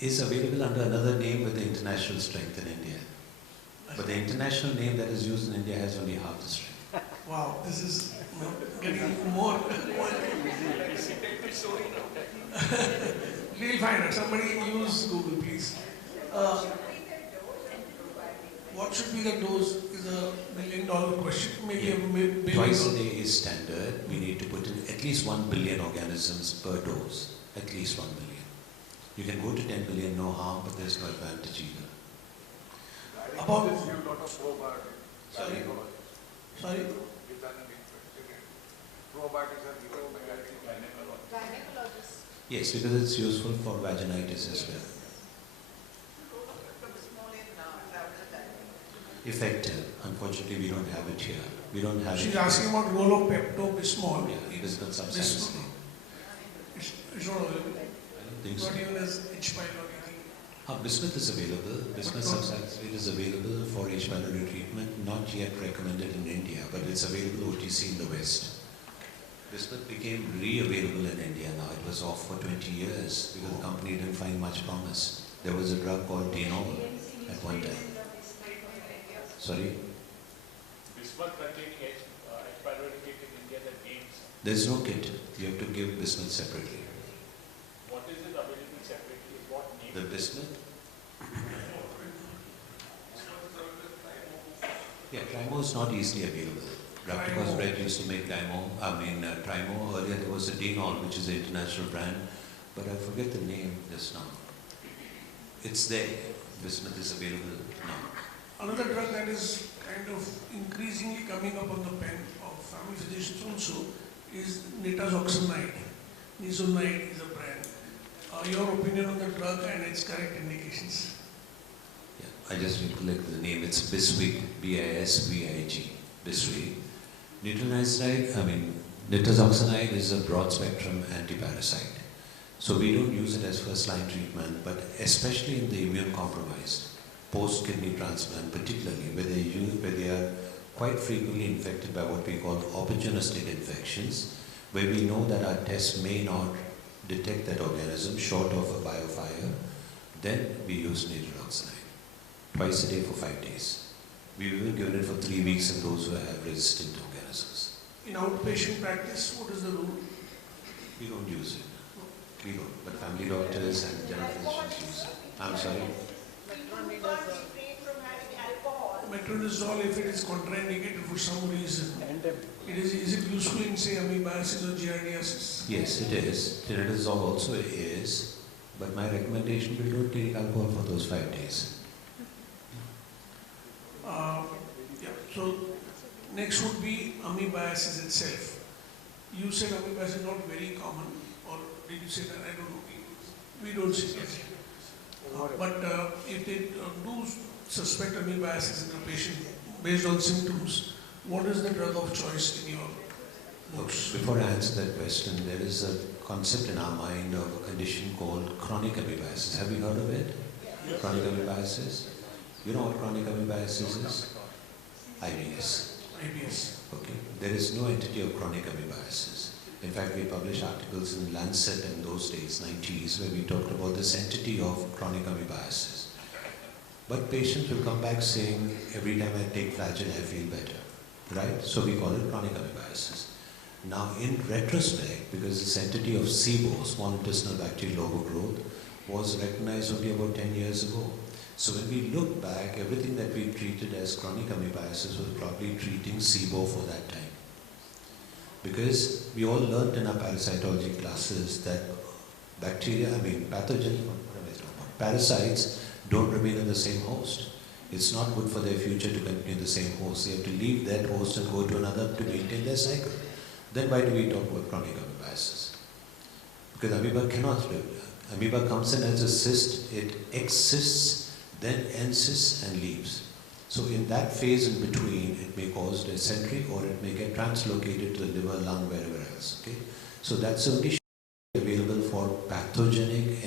is available under another name with the international strength in India. But the international name that is used in India has only half the strength. Wow, this is getting more. We'll find out. Somebody use Google, please. What should be the dose is a $1 million question. Maybe a billion. Twice a day is standard. We need to put in at least 1 billion organisms per dose. At least 1 billion. You can go to 10 billion, no harm, but there's no advantage either. About Sorry? sorry. Probiotics are given by Gynecologist. Yes, because it's useful for vaginitis as well. Effective. Unfortunately, we don't have it here. We don't have She's it. asking about rolopeptobismol. Yeah, bismuth substance. It's not available. I don't think so. Not even as H. pylori thing. Bismuth is available. Bismuth substitute is available for H. pylori treatment. Not yet recommended in India, but it's available OTC in the West. Bismuth became re-available in India now. It was off for 20 years because the company didn't find much promise. There was a drug called Denol at one time. Sorry? Bismuth containing H. pylori kit in India that gains. There's no kit. You have to give bismuth separately. What is it available separately? What name? The bismuth? Yeah, Trimo is not easily available. Raptocos Bread used to make Trimo. Earlier there was a Denol, which is an international brand, but I forget the name just now. It's there. Bismuth is available now. Another drug that is kind of increasingly coming up on the pen of family physicians also is Nitazoxanide. Nitazoxanide is a brand. Your opinion on the drug and its correct indications? Yeah, I just recollect the name. It's Biswig, B-I-S-V-I-G, Biswig. Nitazoxanide is a broad spectrum antiparasite. So we don't use it as first line treatment, but especially in the immune compromised, post kidney transplant particularly, where they are quite frequently infected by what we call opportunistic infections, where we know that our tests may not detect that organism short of a biofire, then we use nitazoxanide twice a day for 5 days. We will give it for 3 weeks in those who have resistant organisms. In outpatient practice, what is the rule? We don't use it. We don't, but family doctors and general physicians use it. I'm sorry? People can't refrain from having alcohol. Metronidazole, if it is contraindicated for some reason, is it useful in, say, amebiasis or giardiasis? Yes, it is. Tinidazole also is, but my recommendation will don't take alcohol for those 5 days. Yeah. So next would be amebiasis itself. You said amebiasis is not very common, or did you say that? I don't know. We don't see it. But if they do suspect amebiasis in a patient based on symptoms, what is the drug of choice in your books? Before I answer that question, there is a concept in our mind of a condition called chronic amebiasis. Have you heard of it? Yes. Chronic amebiasis? You know what chronic amebiasis is? IBS. IBS. Okay. There is no entity of chronic amebiasis. In fact, we published articles in Lancet in those days, 90s, where we talked about this entity of chronic amebiasis. But patients will come back saying, every time I take flagyl, I feel better. Right? So we call it chronic amebiasis. Now, in retrospect, because this entity of SIBO, small intestinal bacterial overgrowth, was recognized only about 10 years ago. So when we look back, everything that we treated as chronic amebiasis was probably treating SIBO for that time. Because we all learned in our parasitology classes that bacteria, parasites don't remain in the same host. It's not good for their future to continue the same host. They have to leave that host and go to another to maintain their cycle. Then why do we talk about chronic amebiasis? Because amoeba cannot live. Amoeba comes in as a cyst, it excists, then encysts and leaves. So in that phase in between, it may cause dysentery or it may get translocated to the liver, lung, wherever else. Okay? So that's only available for pathogenic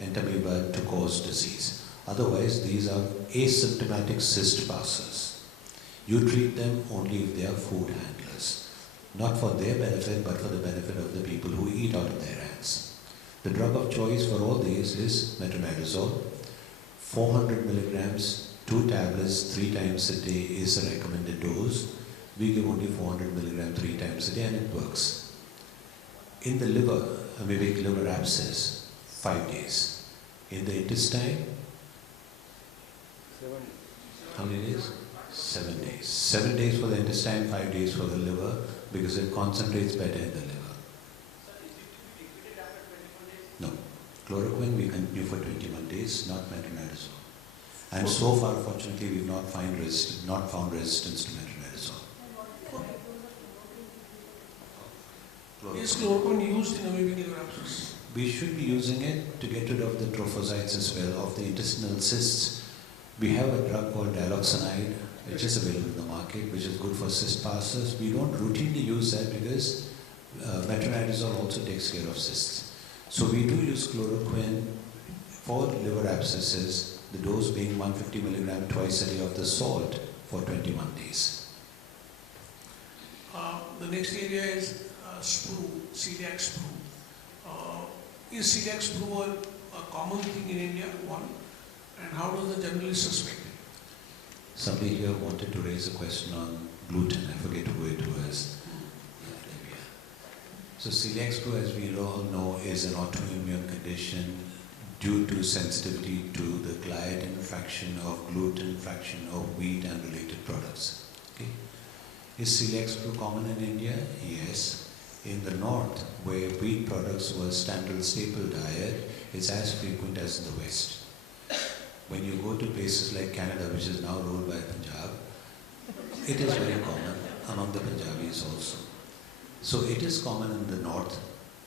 entamoeba to cause disease. Otherwise, these are asymptomatic cyst passers. You treat them only if they are food handlers. Not for their benefit, but for the benefit of the people who eat out of their hands. The drug of choice for all these is metronidazole. 400 milligrams, 2 tablets 3 times a day is a recommended dose. We give only 400 milligrams 3 times a day and it works. In the liver, amoebic liver abscess, 5 days. In the intestine, how many days? 7 days. 7 days for the intestine, 5 days for the liver, because it concentrates better in the liver. No. Chloroquine we continue for 21 days, not metronidazole. And so far, fortunately, we've not found resistance to metronidazole. Is chloroquine used in amoebic liver abscess? We should be using it to get rid of the trophocytes as well, of the intestinal cysts. We have a drug called Nitazoxanide, which is available in the market, which is good for cyst passers. We don't routinely use that because metronidazole also takes care of cysts. So we do use chloroquine for liver abscesses, the dose being 150 milligram twice a day of the salt for 21 days. The next area is sprue, celiac sprue. Is celiac sprue a common thing in India, one? And how does the generalist suspect it? Somebody here wanted to raise a question on gluten. I forget who it was. So celiac sprue, as we all know, is an autoimmune condition due to sensitivity to the gliadin fraction of gluten fraction of wheat and related products. Okay. Is celiac sprue common in India? Yes. In the north, where wheat products were standard staple diet, it's as frequent as in the west. When you go to places like Canada, which is now ruled by Punjab, it is very common among the Punjabis also. So it is common in the north,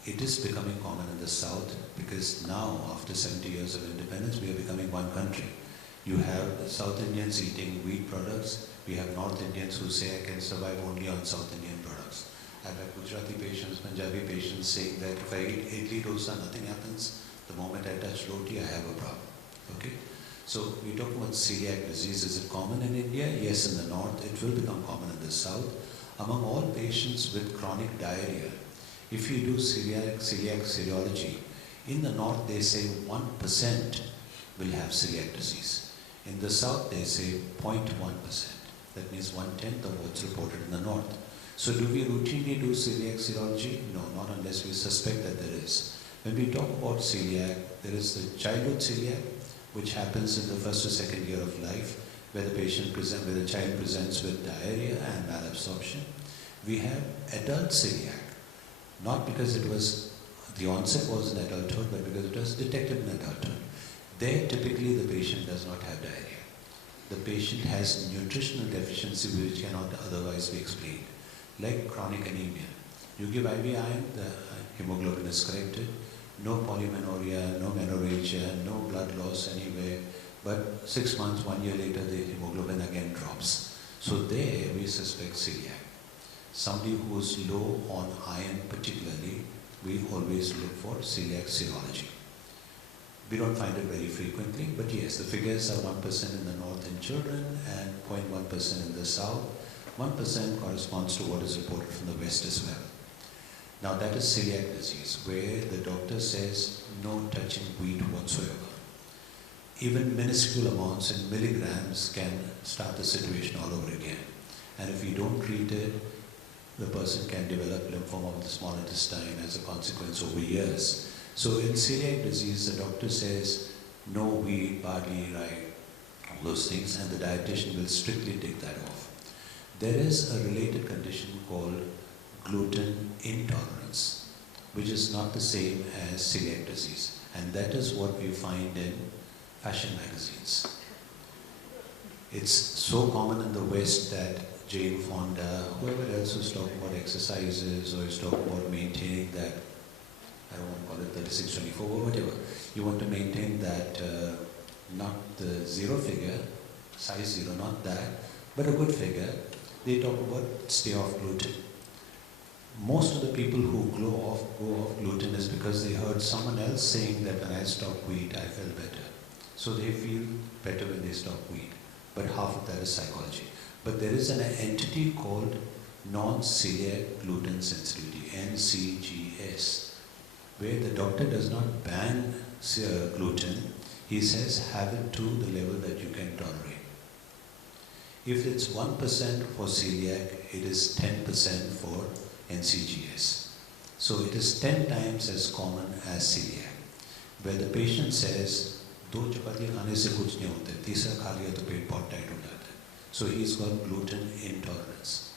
it is becoming common in the south, because now, after 70 years of independence, we are becoming one country. You have South Indians eating wheat products, we have North Indians who say I can survive only on South Indian products. I've had Gujarati patients, Punjabi patients saying that if I eat idli dosa, nothing happens. The moment I touch roti, I have a problem. Okay? So we talk about celiac disease. Is it common in India? Yes, in the north. It will become common in the south. Among all patients with chronic diarrhea, if you do celiac serology, in the north they say 1% will have celiac disease. In the south they say 0.1%. That means 1/10 of what's reported in the north. So do we routinely do celiac serology? No, not unless we suspect that there is. When we talk about celiac, there is the childhood celiac, which happens in the first or second year of life, where the child presents with diarrhea and malabsorption. We have adult celiac, not because the onset was in adulthood, but because it was detected in adulthood. There, typically, the patient does not have diarrhea. the patient has nutritional deficiency which cannot otherwise be explained, like chronic anemia. You give IV iron, the hemoglobin is corrected, no polymenorrhea, no menorrhagia, no blood loss anywhere, but 6 months, 1 year later, the hemoglobin again drops. So there we suspect celiac. Somebody who is low on iron particularly, we always look for celiac serology. We don't find it very frequently, but yes, the figures are 1% in the north in children and 0.1% in the south. 1% corresponds to what is reported from the west as well. Now that is celiac disease, where the doctor says no touching wheat whatsoever. Even minuscule amounts in milligrams can start the situation all over again. And if we don't treat it, the person can develop lymphoma of the small intestine as a consequence over years. So in celiac disease, the doctor says no wheat, barley, rye, all those things, and the dietitian will strictly take that off. There is a related condition called gluten intolerance, which is not the same as celiac disease. And that is what we find in fashion magazines. It's so common in the West that Jane Fonda, whoever else is talking about exercises or is talking about maintaining that, I don't want to call it 3624 or whatever, you want to maintain that, not the zero figure, size zero, not that, but a good figure. They talk about stay off gluten. Most of the people who go off gluten is because they heard someone else saying that when I stopped wheat, I felt better. So they feel better when they stop wheat. But half of that is psychology. But there is an entity called non-celiac gluten sensitivity, NCGS, where the doctor does not ban gluten. He says have it to the level that you can tolerate. If it's 1% for celiac, it is 10% for NCGS. So it is 10 times as common as celiac, where the patient says, दो चपाती खाने से कुछ नहीं होता, तीसरा खा लिया तो पेट बहुत टाइट हो जाता है. So he's got gluten intolerance.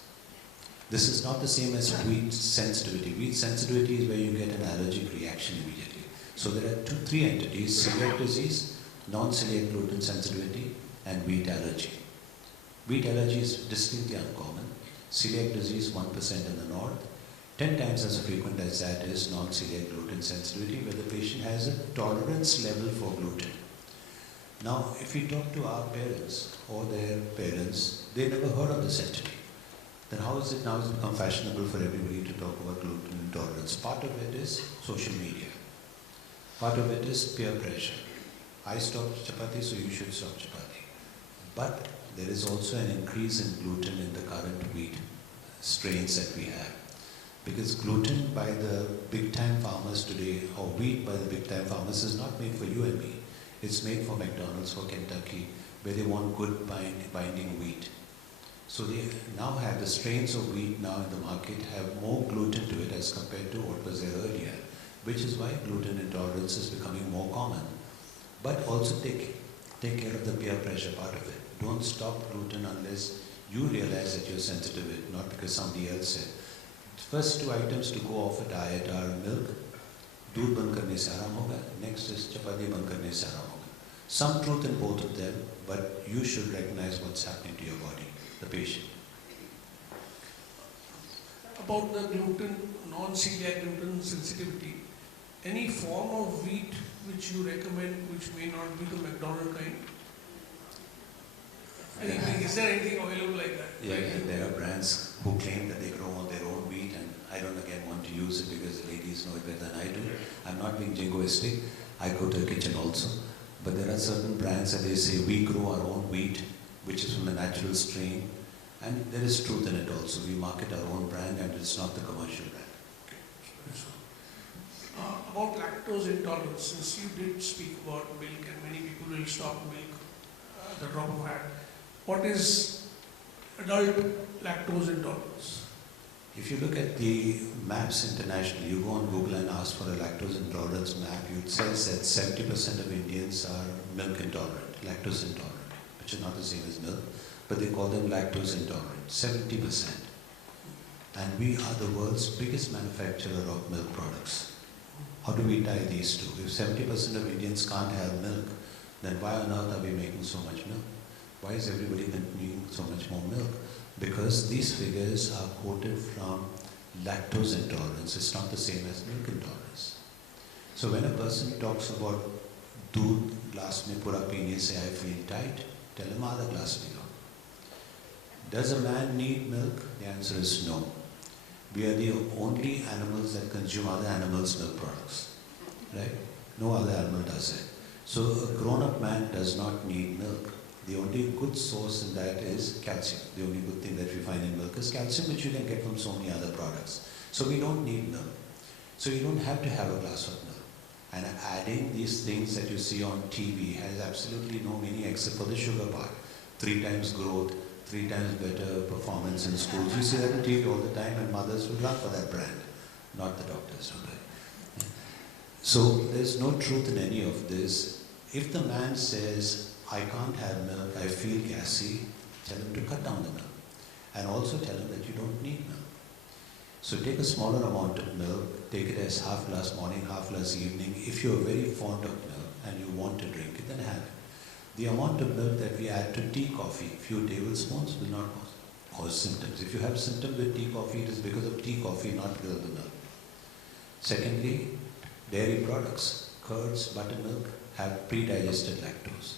This is not the same as wheat sensitivity. Wheat sensitivity is where you get an allergic reaction immediately. So there are three entities: celiac disease, non-celiac gluten sensitivity, and wheat allergy. Wheat allergy is distinctly uncommon. Celiac disease 1% in the north. 10 times as frequent as that is non-celiac gluten sensitivity, where the patient has a tolerance level for gluten. Now, if we talk to our parents or their parents, they never heard of this entity. Then how is it now it's become fashionable for everybody to talk about gluten intolerance? Part of it is social media. Part of it is peer pressure. I stopped chapati, so you should stop chapati. But there is also an increase in gluten in the current wheat strains that we have. Because gluten by the big-time farmers today, or wheat by the big-time farmers, is not made for you and me. It's made for McDonald's, for Kentucky, where they want good binding wheat. So they now have the strains of wheat now in the market have more gluten to it as compared to what was there earlier, which is why gluten intolerance is becoming more common. But also take care of the peer pressure part of it. Don't stop gluten unless you realize that you're sensitive to it, not because somebody else said. First two items to go off a diet are milk, दूध बंद करने से आराम होगा. Next is chapati बंद करने से आराम होगा. Some truth in both of them, but you should recognize what's happening to your body, the patient. About the gluten, non-celiac gluten sensitivity, any form of wheat which you recommend which may not be the McDonald kind? Is there anything available like that? Yeah, there are brands who claim that they grow on their own wheat, and I don't again want to use it because the ladies know it better than I do. I'm not being jingoistic. I go to the kitchen also. But there are certain brands that they say we grow our own wheat, which is from the natural strain, and there is truth in it also. We market our own brand, and it's not the commercial brand. About lactose intolerance, since you did speak about milk and many people will stop milk at the drop of a hat, what is adult lactose intolerance? If you look at the maps internationally, you go on Google and ask for a lactose intolerance map, it says that 70% of Indians are milk intolerant, lactose intolerant, which is not the same as milk, but they call them lactose intolerant, 70%. And we are the world's biggest manufacturer of milk products. How do we tie these two? If 70% of Indians can't have milk, then why on earth are we making so much milk? Why is everybody consuming so much more milk? Because these figures are quoted from lactose intolerance. It's not the same as milk intolerance. So when a person talks about दूध glass में पूरा पीने से I feel tight, tell him आधा glass P low. Does a man need milk? The answer is no. We are the only animals that consume other animals' milk products. Right? No other animal does it. So a grown-up man does not need milk. The only good source in that is calcium. The only good thing that we find in milk is calcium, which you can get from so many other products. So we don't need milk. So you don't have to have a glass of milk. And adding these things that you see on TV has absolutely no meaning except for the sugar part. 3 times growth, 3 times better performance in schools. You see that on TV all the time, and mothers will run for that brand, not the doctors, don't they? So there's no truth in any of this. If the man says, I can't have milk, I feel gassy, tell him to cut down the milk. And also tell him that you don't need milk. So take a smaller amount of milk, take it as half glass morning, half glass evening. If you're very fond of milk and you want to drink it, then have it. The amount of milk that we add to tea, coffee, few tablespoons, will not cause symptoms. If you have symptoms with tea, coffee, it is because of tea, coffee, not because of the milk. Secondly, dairy products, curds, buttermilk, have pre-digested lactose.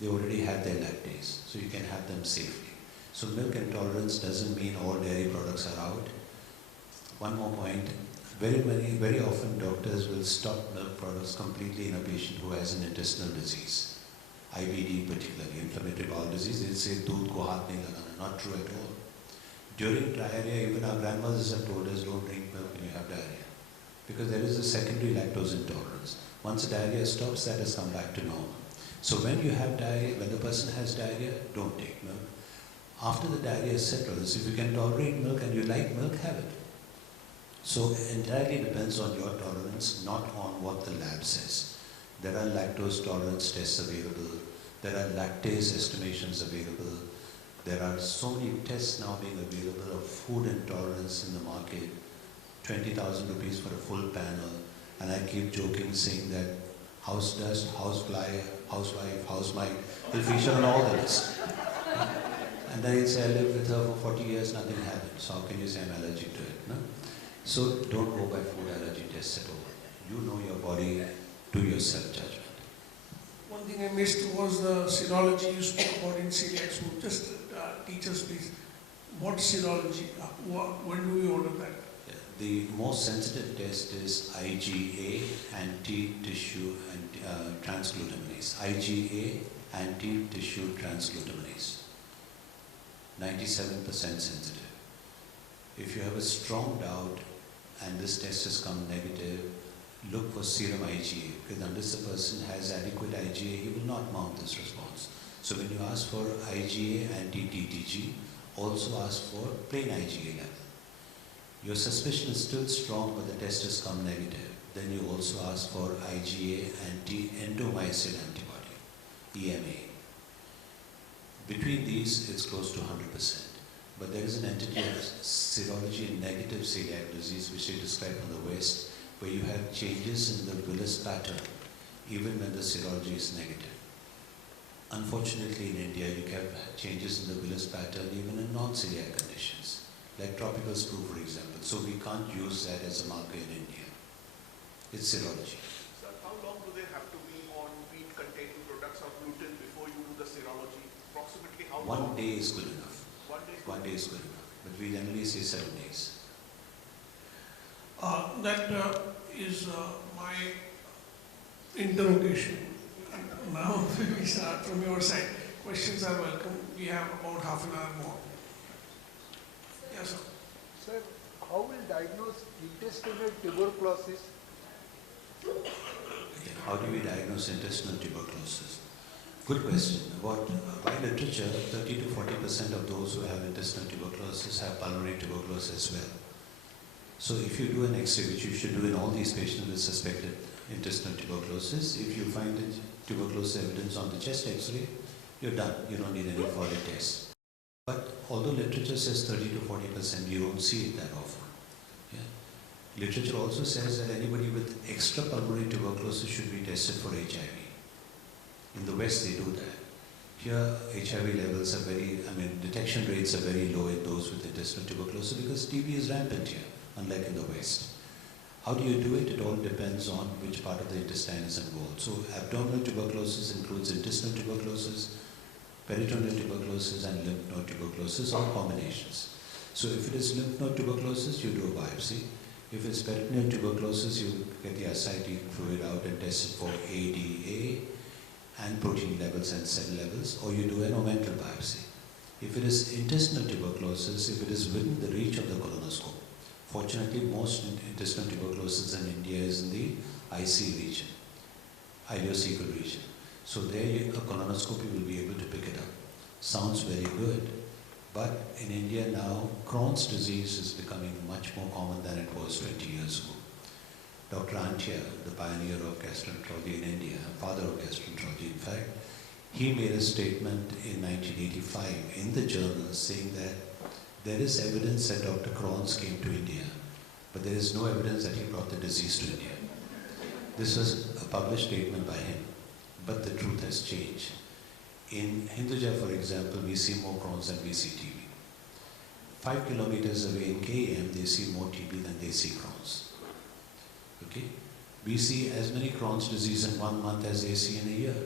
They already have their lactase, so you can have them safely. So milk intolerance doesn't mean all dairy products are out. One more point, very often doctors will stop milk products completely in a patient who has an intestinal disease. IBD particularly, inflammatory bowel disease, they'll say, "Doodh ko haath nahi lagana." Not true at all. During diarrhea, even our grandmothers have told us, don't drink milk when you have diarrhea. Because there is a secondary lactose intolerance. Once the diarrhea stops, that has come back to normal. So when you have diarrhea, when the person has diarrhea, don't take milk. After the diarrhea settles, if you can tolerate milk and you like milk, have it. So entirely depends on your tolerance, not on what the lab says. There are lactose tolerance tests available. There are lactase estimations available. There are so many tests now being available of food intolerance in the market. 20,000 rupees for a full panel. And I keep joking saying that house dust, house fly, housewife, house mite will feature on all the lists. And then he'll say, I lived with her for 40 years, nothing happened. So how can you say I'm allergic to it? No? So don't go by food allergy tests at all. You know your body, do your self-judgment. One thing I missed was the serology you spoke about in celiac. So just teach us please, what's serology? When do we order that? The most sensitive test is IgA, anti-tissue and transglutaminase. IgA, anti-tissue transglutaminase. 97% sensitive. If you have a strong doubt and this test has come negative, look for serum IgA, because unless the person has adequate IgA, he will not mount this response. So when you ask for IgA anti-TTG, also ask for plain IgA level. Your suspicion is still strong, but the test has come negative. Then you also ask for IgA anti-endomycin antibody, EMA. Between these, it's close to 100%. But there is an entity of serology in negative celiac disease, which they describe on the West, where you have changes in the villus pattern, even when the serology is negative. Unfortunately, in India, you have changes in the villus pattern even in non-celiac conditions, like tropical sprue, for example. So we can't use that as a marker in India. It's serology. Sir, how long do they have to be on wheat-containing products or gluten before you do the serology? Approximately how long? 1 day is good enough. 1 day? 1 day is good enough. But we generally say 7 days. That is my interrogation. Now we start from your side. Questions are welcome. We have about half an hour more. Yes, sir. Sir, how will diagnose intestinal tuberculosis? Okay. How do we diagnose intestinal tuberculosis? Good question. By literature, 30 to 40% of those who have intestinal tuberculosis have pulmonary tuberculosis as well. So if you do an X-ray, which you should do in all these patients with suspected intestinal tuberculosis, if you find the tuberculosis evidence on the chest X-ray, you're done. You don't need any further tests. But although literature says 30 to 40%, you don't see it that often. Yeah? Literature also says that anybody with extra pulmonary tuberculosis should be tested for HIV. In the West, they do that. Here, HIV levels are detection rates are very low in those with intestinal tuberculosis because TB is rampant here, unlike in the West. How do you do it? It all depends on which part of the intestine is involved. So abdominal tuberculosis includes intestinal tuberculosis, peritoneal tuberculosis, and lymph node tuberculosis, or combinations. So if it is lymph node tuberculosis, you do a biopsy. If it's peritoneal tuberculosis, you get the ascitic fluid out and test it for ADA and protein levels and cell levels, or you do an omental biopsy. If it is intestinal tuberculosis, if it is within the reach of the colonoscope, fortunately most intestinal tuberculosis in India is in the IC region, ileocecal region. So there a colonoscopy will be able to pick it up. Sounds very good, but in India now, Crohn's disease is becoming much more common than it was 20 years ago. Dr. Antia, the pioneer of gastroenterology in India, father of gastroenterology in fact, he made a statement in 1985 in the journal saying that there is evidence that Dr. Crohn's came to India, but there is no evidence that he brought the disease to India. This was a published statement by him, but the truth has changed. In Hinduja, for example, we see more Crohn's than we see TB. 5 kilometers away in KM, they see more TB than they see Crohn's. Okay? We see as many Crohn's disease in 1 month as they see in a year.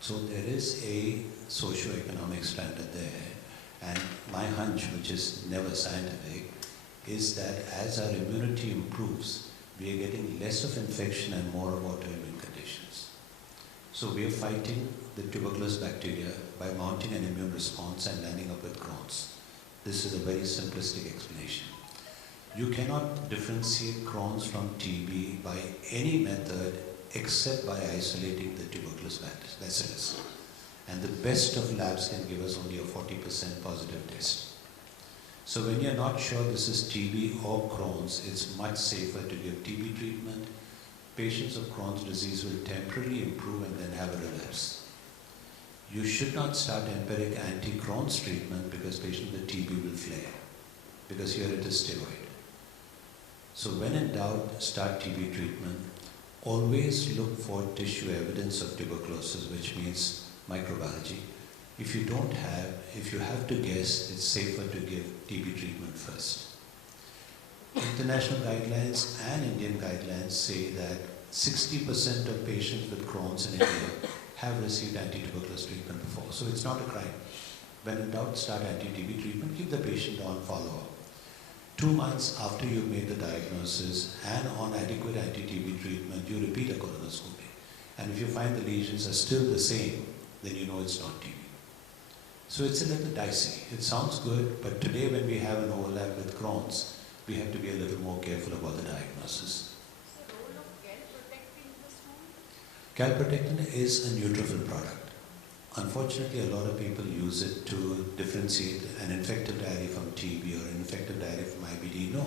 So there is a socio-economic standard there. And my hunch, which is never scientific, is that as our immunity improves, we are getting less of infection and more of autoimmune conditions. So we are fighting the tuberculous bacteria by mounting an immune response and landing up with Crohn's. This is a very simplistic explanation. You cannot differentiate Crohn's from TB by any method except by isolating the tuberculous bacillus. And the best of labs can give us only a 40% positive test. So when you're not sure this is TB or Crohn's, it's much safer to give TB treatment. Patients of Crohn's disease will temporarily improve and then have a relapse. You should not start empiric anti-Crohn's treatment because patients with TB will flare, because here it is steroid. So when in doubt, start TB treatment. Always look for tissue evidence of tuberculosis, which means microbiology. If you have to guess, it's safer to give TB treatment first. International guidelines and Indian guidelines say that 60% of patients with Crohn's in India have received anti-tuberculous treatment before. So it's not a crime. When in doubt, start anti-TB treatment, keep the patient on follow-up. 2 months after you've made the diagnosis and on adequate anti-TB treatment, you repeat a colonoscopy. And if you find the lesions are still the same, then you know it's not TB. So it's a little dicey. It sounds good, but today when we have an overlap with Crohn's, we have to be a little more careful about the diagnosis. What's the role of Calprotectin in this one? Calprotectin is a neutrophil product. Unfortunately, a lot of people use it to differentiate an infective diarrhea from TB or an infective diarrhea from IBD. No.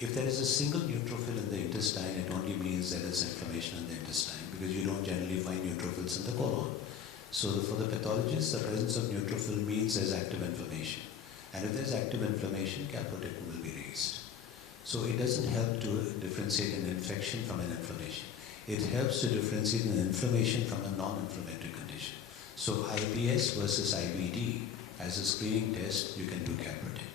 If there is a single neutrophil in the intestine, it only means there is inflammation in the intestine, because you don't generally find neutrophils in the colon. So for the pathologist, the presence of neutrophil means there's active inflammation. And if there's active inflammation, calprotectin will be raised. So it doesn't help to differentiate an infection from an inflammation. It helps to differentiate an inflammation from a non-inflammatory condition. So IBS versus IBD, as a screening test, you can do calprotectin.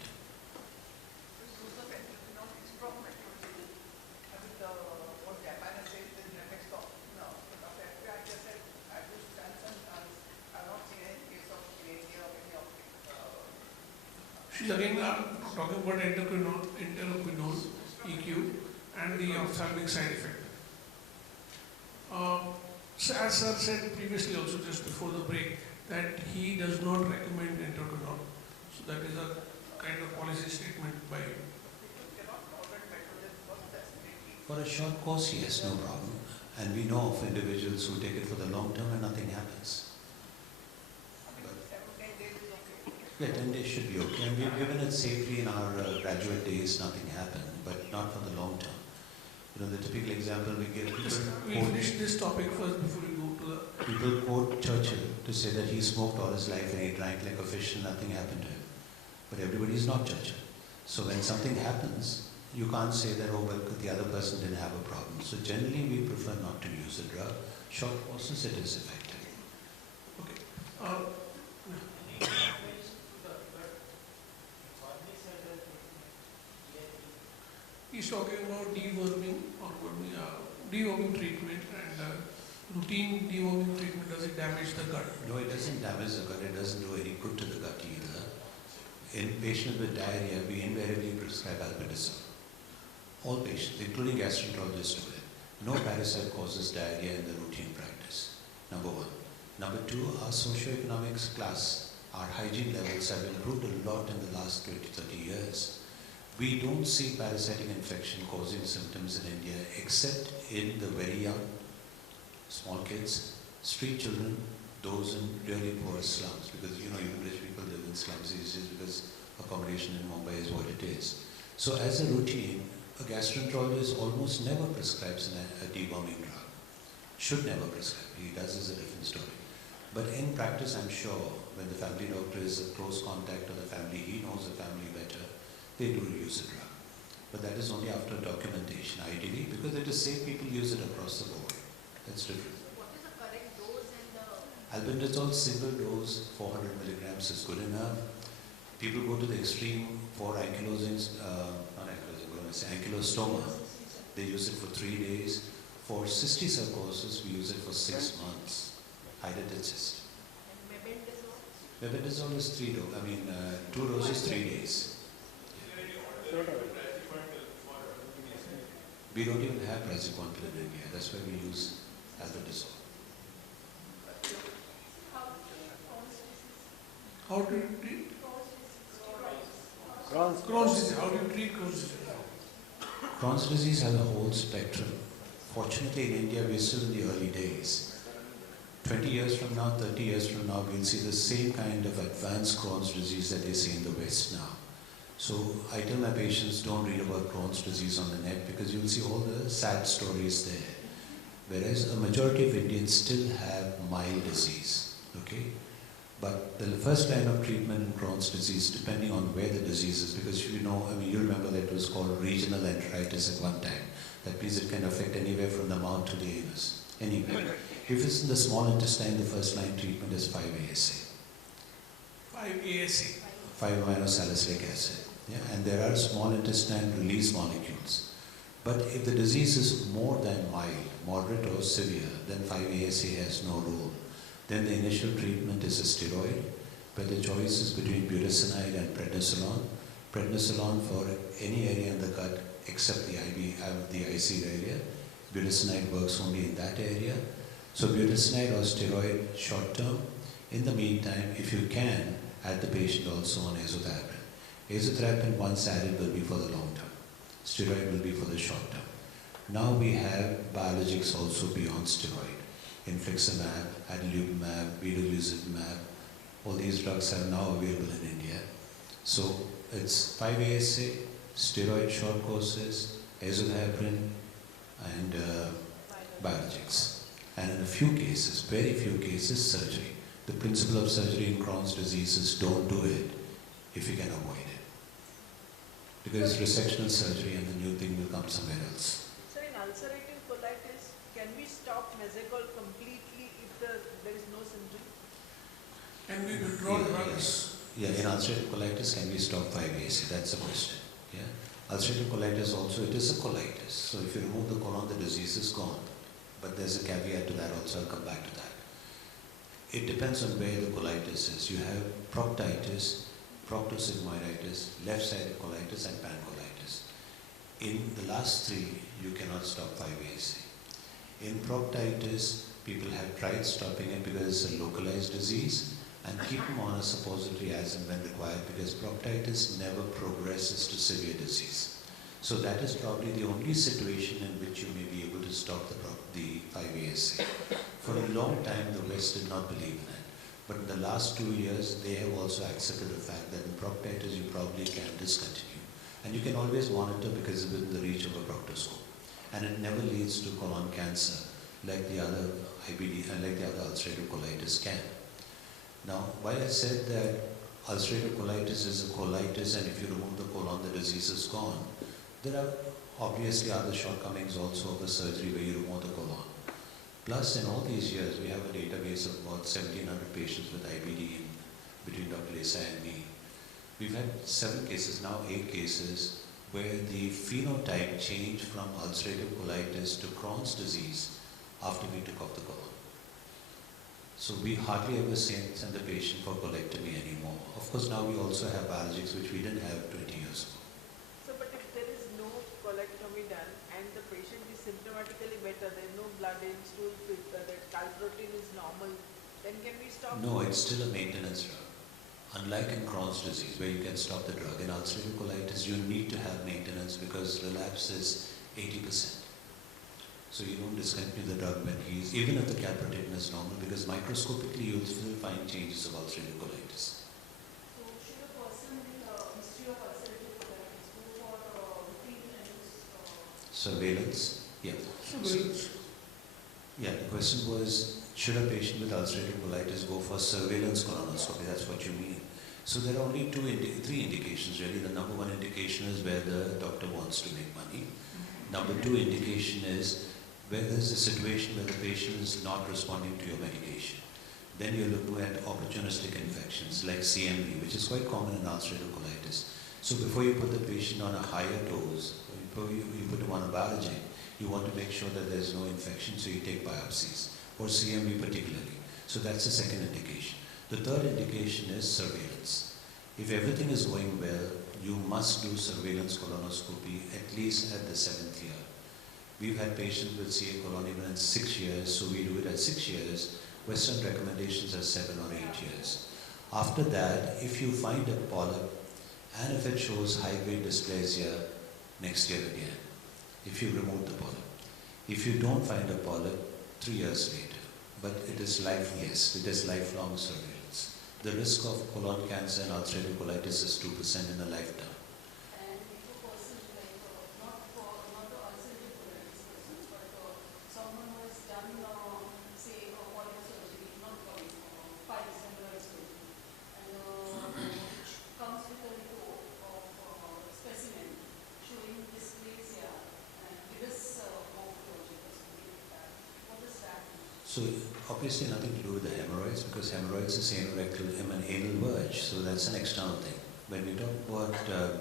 She's again talking about enteroquinone, EQ, and the ophthalmic side effect. So as sir said previously also, just before the break, that he does not recommend enteroquinone. So that is a kind of policy statement by him. For a short course, yes, no problem. And we know of individuals who take it for the long term and nothing happens. Yeah, 10 days should be okay. And we've given it safely in our graduate days, nothing happened, but not for the long term. You know, the typical example we give people. We finish this topic first before we go to the. People quote Churchill to say that he smoked all his life and he drank like a fish and nothing happened to him. But everybody is not Churchill. So when something happens, you can't say that, oh, well, the other person didn't have a problem. So generally we prefer not to use the drug. Short courses, it is effective. Okay. Uh, He's talking about deworming or deworming treatment and routine deworming treatment. Does it damage the gut? No, it doesn't damage the gut. It doesn't do any good to the gut either. In patients with diarrhea, we invariably prescribe albendazole. All patients, including gastroenterologists, do it. No parasite causes diarrhea in the routine practice. Number one. Number two, our socioeconomics class, our hygiene levels have improved a lot in the last 20, 30 years. We don't see parasitic infection causing symptoms in India except in the very young, small kids, street children, those in really poor slums, because even rich people live in slums these days because accommodation in Mumbai is what it is. So as a routine, a gastroenterologist almost never prescribes a deworming drug. Should never prescribe. He does is a different story. But in practice, I'm sure when the family doctor is a close contact of the family, he knows the family better, they do use a drug. But that is only after documentation, ideally, because it is safe, people use it across the board. That's different. What is the correct dose and Albendazole single dose, 400 milligrams is good enough. People go to the extreme for ankylostoma. They use it for 3 days. For cysticercosis, we use it for 6 months. Hydatid cyst. and mebendazole? Mebendazole is 2 doses, 3 days. We don't even have praziquantel in India. That's why we use albendazole. How do you treat Crohn's. Crohn's disease? How do you treat Crohn's disease? Crohn's disease has a whole spectrum. Fortunately, in India, we're still in the early days. 20 years from now, 30 years from now, we'll see the same kind of advanced Crohn's disease that they see in the West now. So I tell my patients, don't read about Crohn's disease on the net because you'll see all the sad stories there. Whereas a majority of Indians still have mild disease, okay? But the first line of treatment in Crohn's disease, depending on where the disease is, because you remember that it was called regional enteritis at one time. That means it can affect anywhere from the mouth to the anus, anywhere. If it's in the small intestine, the first line treatment is 5-ASA. 5-ASA. 5-aminosalicylic acid. Yeah? And there are small intestine release molecules. But if the disease is more than mild, moderate or severe, then 5-ASA has no role. Then the initial treatment is a steroid, but the choice is between budesonide and prednisolone. Prednisolone for any area in the gut except the IC area. Budesonide works only in that area. So budesonide or steroid short term. In the meantime, if you can, add the patient also on azathioprine. Azathioprine once added will be for the long term. Steroid will be for the short term. Now we have biologics also beyond steroid. Infliximab, adalimumab, vedolizumab, all these drugs are now available in India. So it's 5-ASA, steroid short courses, azathioprine, and biologics. And in a few cases, very few cases, surgery. The principle of surgery in Crohn's disease is don't do it if you can avoid it. Because it's resectional surgery and the new thing will come somewhere else. So in ulcerative colitis, can we stop Mezecol completely if there is no symptom? Can we withdraw drugs? Yeah, in ulcerative colitis, can we stop 5-ASA? That's the question. Yeah? Ulcerative colitis also, it is a colitis. So if you remove the colon, the disease is gone. But there's a caveat to that also, I'll come back to that. It depends on where the colitis is. You have proctitis, proctosigmoiditis, left-sided colitis, and pancolitis. In the last three, you cannot stop 5-ASA. In proctitis, people have tried stopping it because it's a localized disease and keep them on a suppository as and when required because proctitis never progresses to severe disease. So that is probably the only situation in which you may be able to stop the 5-ASA. For a long time, the West did not believe in it. But in the last 2 years, they have also accepted the fact that in proctitis, you probably can discontinue. And you can always monitor because it's within the reach of a proctoscope. And it never leads to colon cancer like the other IBD and like the other ulcerative colitis can. Now, while I said that ulcerative colitis is a colitis and if you remove the colon, the disease is gone, there are obviously other shortcomings also of the surgery where you remove the colon. Plus, in all these years, we have a database of about 1,700 patients with IBD between Dr. Desai and me. We've had 7 cases, now 8 cases, where the phenotype changed from ulcerative colitis to Crohn's disease after we took off the colon. So we hardly ever send the patient for colectomy anymore. Of course, now we also have biologics, which we didn't have 20 years ago. So, but if there is no colectomy done and the patient is symptomatically better, there is no blood in stool, that calprotectin is normal, then can we stop? No, it's still a maintenance drug. Unlike in Crohn's disease, where you can stop the drug, in ulcerative colitis, you need to have maintenance because relapse is 80%. So you don't discontinue the drug when he's, even if the calprotectin is normal, because microscopically you'll still find changes of ulcerative colitis. So should a person with history of ulcerative colitis go for routine Surveillance? Yeah. Surveillance. Yeah, the question was, should a patient with ulcerative colitis go for surveillance colonoscopy? That's what you mean. So there are only 3 indications really. The number 1 indication is where the doctor wants to make money. Number 2 indication is where there's a situation where the patient is not responding to your medication. Then you're looking at opportunistic infections like CMV, which is quite common in ulcerative colitis. So before you put the patient on a higher dose, before you put him on a biologic, you want to make sure that there's no infection, so you take biopsies, or CMV particularly. So that's the second indication. The third indication is surveillance. If everything is going well, you must do surveillance colonoscopy at least at the 7th year. We've had patients with CA colon even in 6 years, so we do it at 6 years. Western recommendations are 7 or 8 years. After that, if you find a polyp, and if it shows high-grade dysplasia, next year again, if you remove the polyp. If you don't find a polyp, 3 years later. But it is lifelong surveillance. The risk of colon cancer and ulcerative colitis is 2% in a lifetime. and if a person not the ulcerative colitis person, but someone who has done say polyp surgery, not polyp, piles surgery, and which comes with a report of specimen showing dysplasia and gibbous morphology or something like that. What does that mean? So obviously nothing to do with the hemorrhoids, because hemorrhoids is anorectal and anal verge, so that's an external thing. When we talk about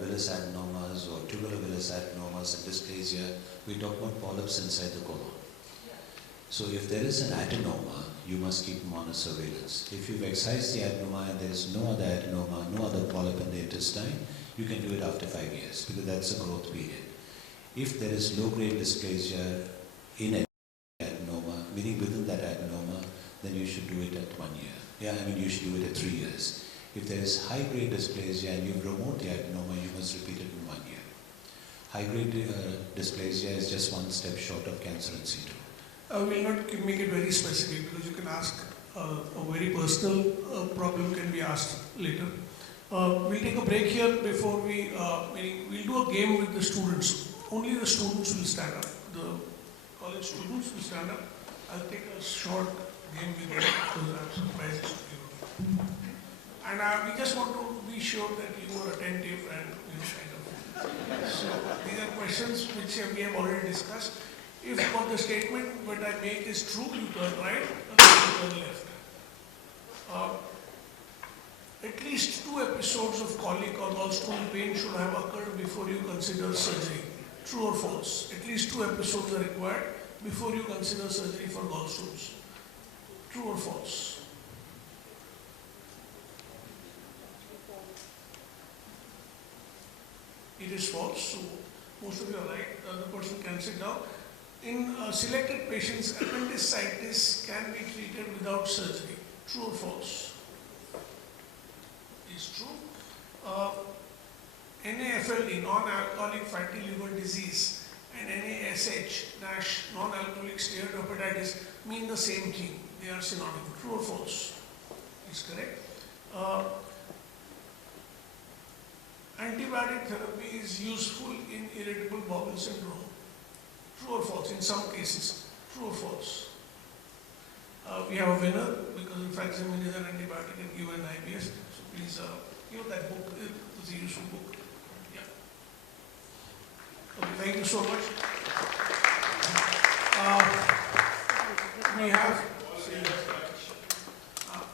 villus adenomas or tubular villus adenomas and dysplasia, we talk about polyps inside the colon. So if there is an adenoma, you must keep them on a surveillance. If you've excised the adenoma and there is no other adenoma, no other polyp in the intestine, you can do it after 5 years, because that's a growth period. If there is low-grade dysplasia in adenoma, meaning within that adenoma, then you should do it at 1 year. Yeah, I mean you should do it at 3 years. If there is high-grade dysplasia and you've removed the adenoma, you must repeat it in 1 year. High-grade dysplasia is just one step short of cancer in situ. I will not make it very specific because you can ask a very personal problem can be asked later. We'll take a break here before we'll do a game with the students. Only the students will stand up. The college students will stand up. I'll take a short game with them because I have some prizes to give away. And we just want to be sure that you are attentive and kind of. So these are questions which we have already discussed. If what the statement that I make is true, you turn right, and you turn left. At least 2 episodes of colic or gallstone pain should have occurred before you consider surgery. True or false? At least 2 episodes are required before you consider surgery for gallstones. True or false? It is false, so most of you are right. The other person can sit down. In selected patients, appendicitis can be treated without surgery. True or false? It's true. NAFLD, non-alcoholic fatty liver disease, and NASH, NASH, non-alcoholic steatohepatitis, mean the same thing. They are synonymous. True or false? Is correct. Antibiotic therapy is useful in irritable bowel syndrome. True or false? In some cases. True or false? We have a winner because infliximab is an antibiotic and given IBS. So please give that book. It's a useful book. Yeah. Okay, thank you so much. we have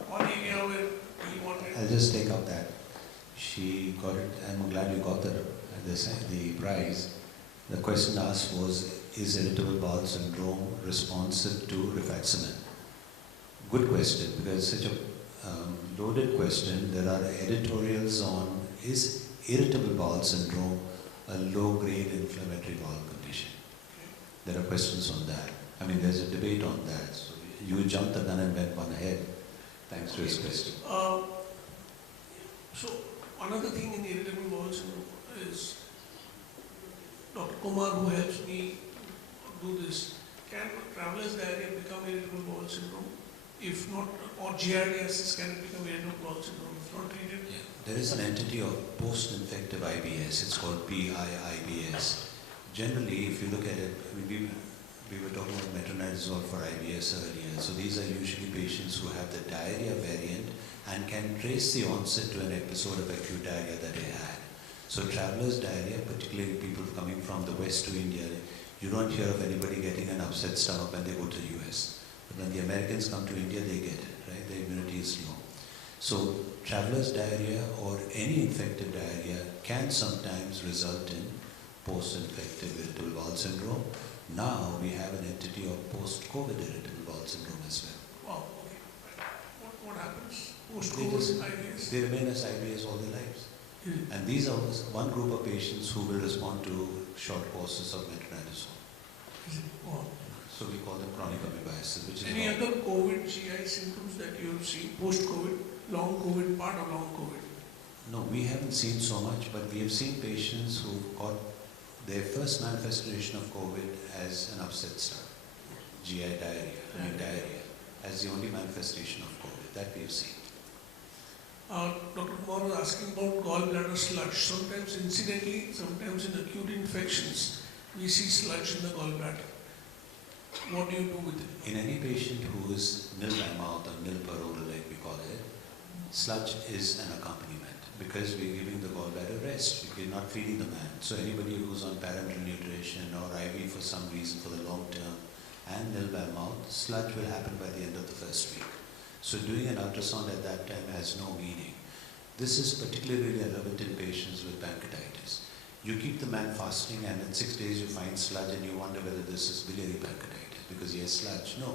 one area where we wanted. I'll just take up that. She got it. I'm glad you got the prize. The question asked was, is irritable bowel syndrome responsive to rifaximin? Good question, because it's such a loaded question. There are editorials on, is irritable bowel syndrome a low-grade inflammatory bowel condition? There are questions on that. I mean, there's a debate on that. So you jumped the gun and went one ahead. Thanks to his question. So another thing in irritable bowel syndrome is Dr. Kumar, who helps me do this, can traveler's diarrhea become irritable bowel syndrome? If not, or giardiasis, can it become irritable bowel syndrome if not treated? Yeah. There is an entity of post-infective IBS. It's called PIIBS. Generally, if you look at it, we were talking about metronidazole for IBS earlier. So these are usually patients who have the diarrhea variant and can trace the onset to an episode of acute diarrhea that they had. So traveler's diarrhea, particularly people coming from the West to India, you don't hear of anybody getting an upset stomach when they go to the US. But when the Americans come to India, they get it, right? The immunity is low. So traveler's diarrhea or any infective diarrhea can sometimes result in post-infective irritable bowel syndrome. Now we have an entity of post-COVID irritable bowel syndrome as well. Wow, okay. What happens post-COVID IBS? They remain as IBS all their lives. Mm. And these are one group of patients who will respond to short courses of metronidazole. Wow. So we call them chronic amebiasis, which is Any other COVID GI symptoms that you have seen post-COVID, long COVID, part of long COVID? No, we haven't seen so much, but we have seen patients who got their first manifestation of COVID as an upset stomach, GI diarrhea, as the only manifestation of COVID that we have seen. Dr. Kumar was asking about gallbladder sludge. Sometimes incidentally, sometimes in acute infections, we see sludge in the gallbladder. What do you do with it? In any patient who is nil by mouth or nil per oral, like we call it, sludge is an accompaniment because we're giving the gallbladder rest. We're not feeding the man. So anybody who's on parenteral nutrition or IV for some reason for the long term and nil by mouth, sludge will happen by the end of the first week. So doing an ultrasound at that time has no meaning. This is particularly relevant in patients with pancreatitis. You keep the man fasting and in 6 days you find sludge and you wonder whether this is biliary pancreatitis because he has sludge. No,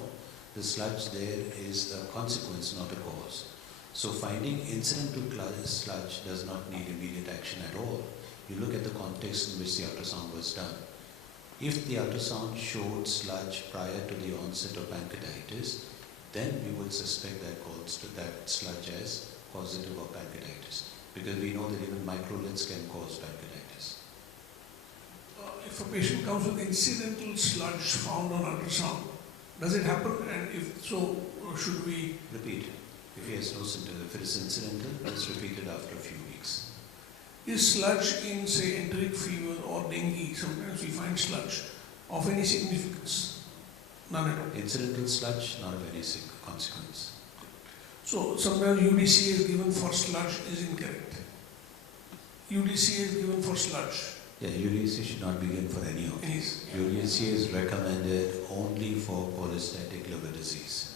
the sludge there is a consequence, not a cause. So finding incidental sludge does not need immediate action at all. You look at the context in which the ultrasound was done. If the ultrasound showed sludge prior to the onset of pancreatitis, then we would suspect that sludge as causative of pancreatitis because we know that even microliths can cause pancreatitis. If a patient comes with incidental sludge found on ultrasound, does it happen? And if so, should we repeat? If he has no symptoms, if it is incidental, let's repeat it after a few weeks. Is sludge in, say, enteric fever or dengue, sometimes we find sludge, of any significance? None at all. Incidental sludge, not of any consequence. So sometimes UDCA is given for sludge is incorrect. UDCA is given for sludge. Yeah, UDCA should not be given for any of these. UDCA is recommended only for cholestatic liver disease.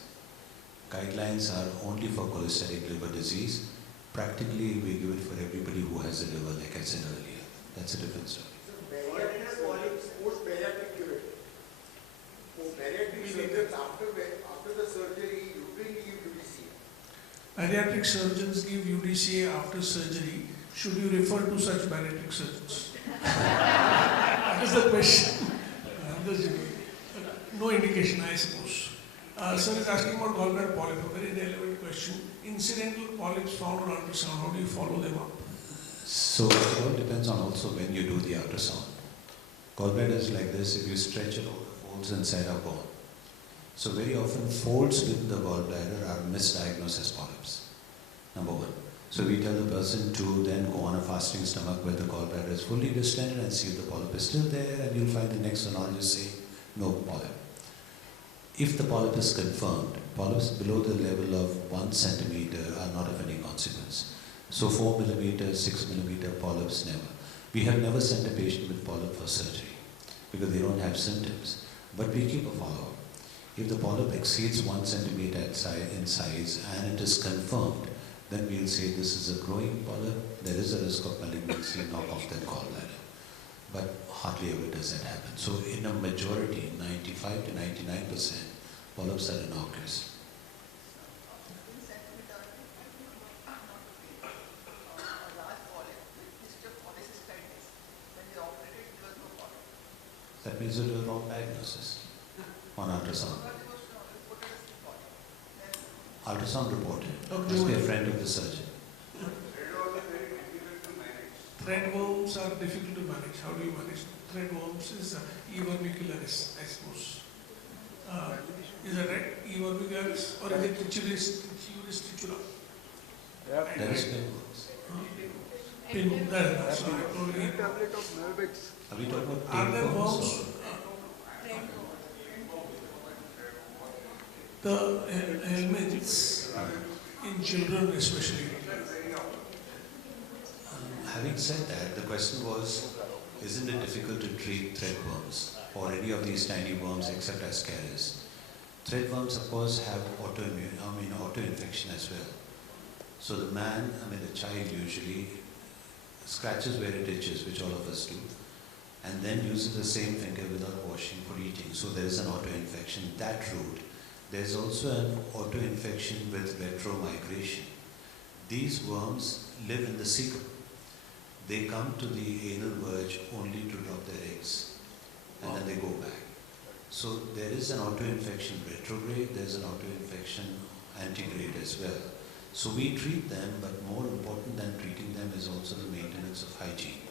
Guidelines are only for cholestatic liver disease. Practically, we give it for everybody who has a liver, like I said earlier. That's a different story. Bariatric polyps post-bariatric cure. Bariatric surgeons after the surgery usually give UDCA. Bariatric surgeons give UDCA after surgery. Should you refer to such bariatric surgeons? That is the question. No indication, I suppose. Sir is asking about gallbladder polyp, a very relevant question. Incidental polyps found on ultrasound, how do you follow them up? So it all depends on also when you do the ultrasound. Gallbladder is like this, if you stretch it, all the folds inside are gone. So very often folds within the gallbladder are misdiagnosed as polyps, number one. So we tell the person to then go on a fasting stomach where the gallbladder is fully distended and see if the polyp is still there, and you'll find the next sonologist say, no polyp. If the polyp is confirmed, polyps below the level of 1 centimeter are not of any consequence. So 4 millimeter, 6 millimeter polyps, never. We have never sent a patient with polyp for surgery because they don't have symptoms, but we keep a follow-up. If the polyp exceeds 1 centimeter in size and it is confirmed, then we'll say this is a growing polyp, there is a risk of malignancy, knock off the gallbladder. But hardly ever does that happen. So in a majority, 95 to 99%, polyps are innocuous. That means you do a wrong diagnosis on ultrasound. Ultrasound reported. Must be a friend of the surgeon. Threadworms are difficult to manage. How do you manage them? Threadworms is Evermicularis, I suppose. Is that right? Evermicularis? Or is it Trichuris trichula? That is pinworms. Pinworm, that's right. Tablet of Nervex. Are we talking about Are there pinworms? worms? The helminths in children especially. Having said that, the question was, isn't it difficult to treat threadworms or any of these tiny worms except Ascaris? Threadworms, of course, have auto-infection as well. So the child usually scratches where it itches, which all of us do, and then uses the same finger without washing for eating. So there is an auto-infection that route. There's also an auto-infection with retromigration. These worms live in the cecum. They come to the anal verge only to drop their eggs, and then they go back. So there is an auto-infection retrograde, there's an auto-infection antegrade as well. So we treat them, but more important than treating them is also the maintenance of hygiene.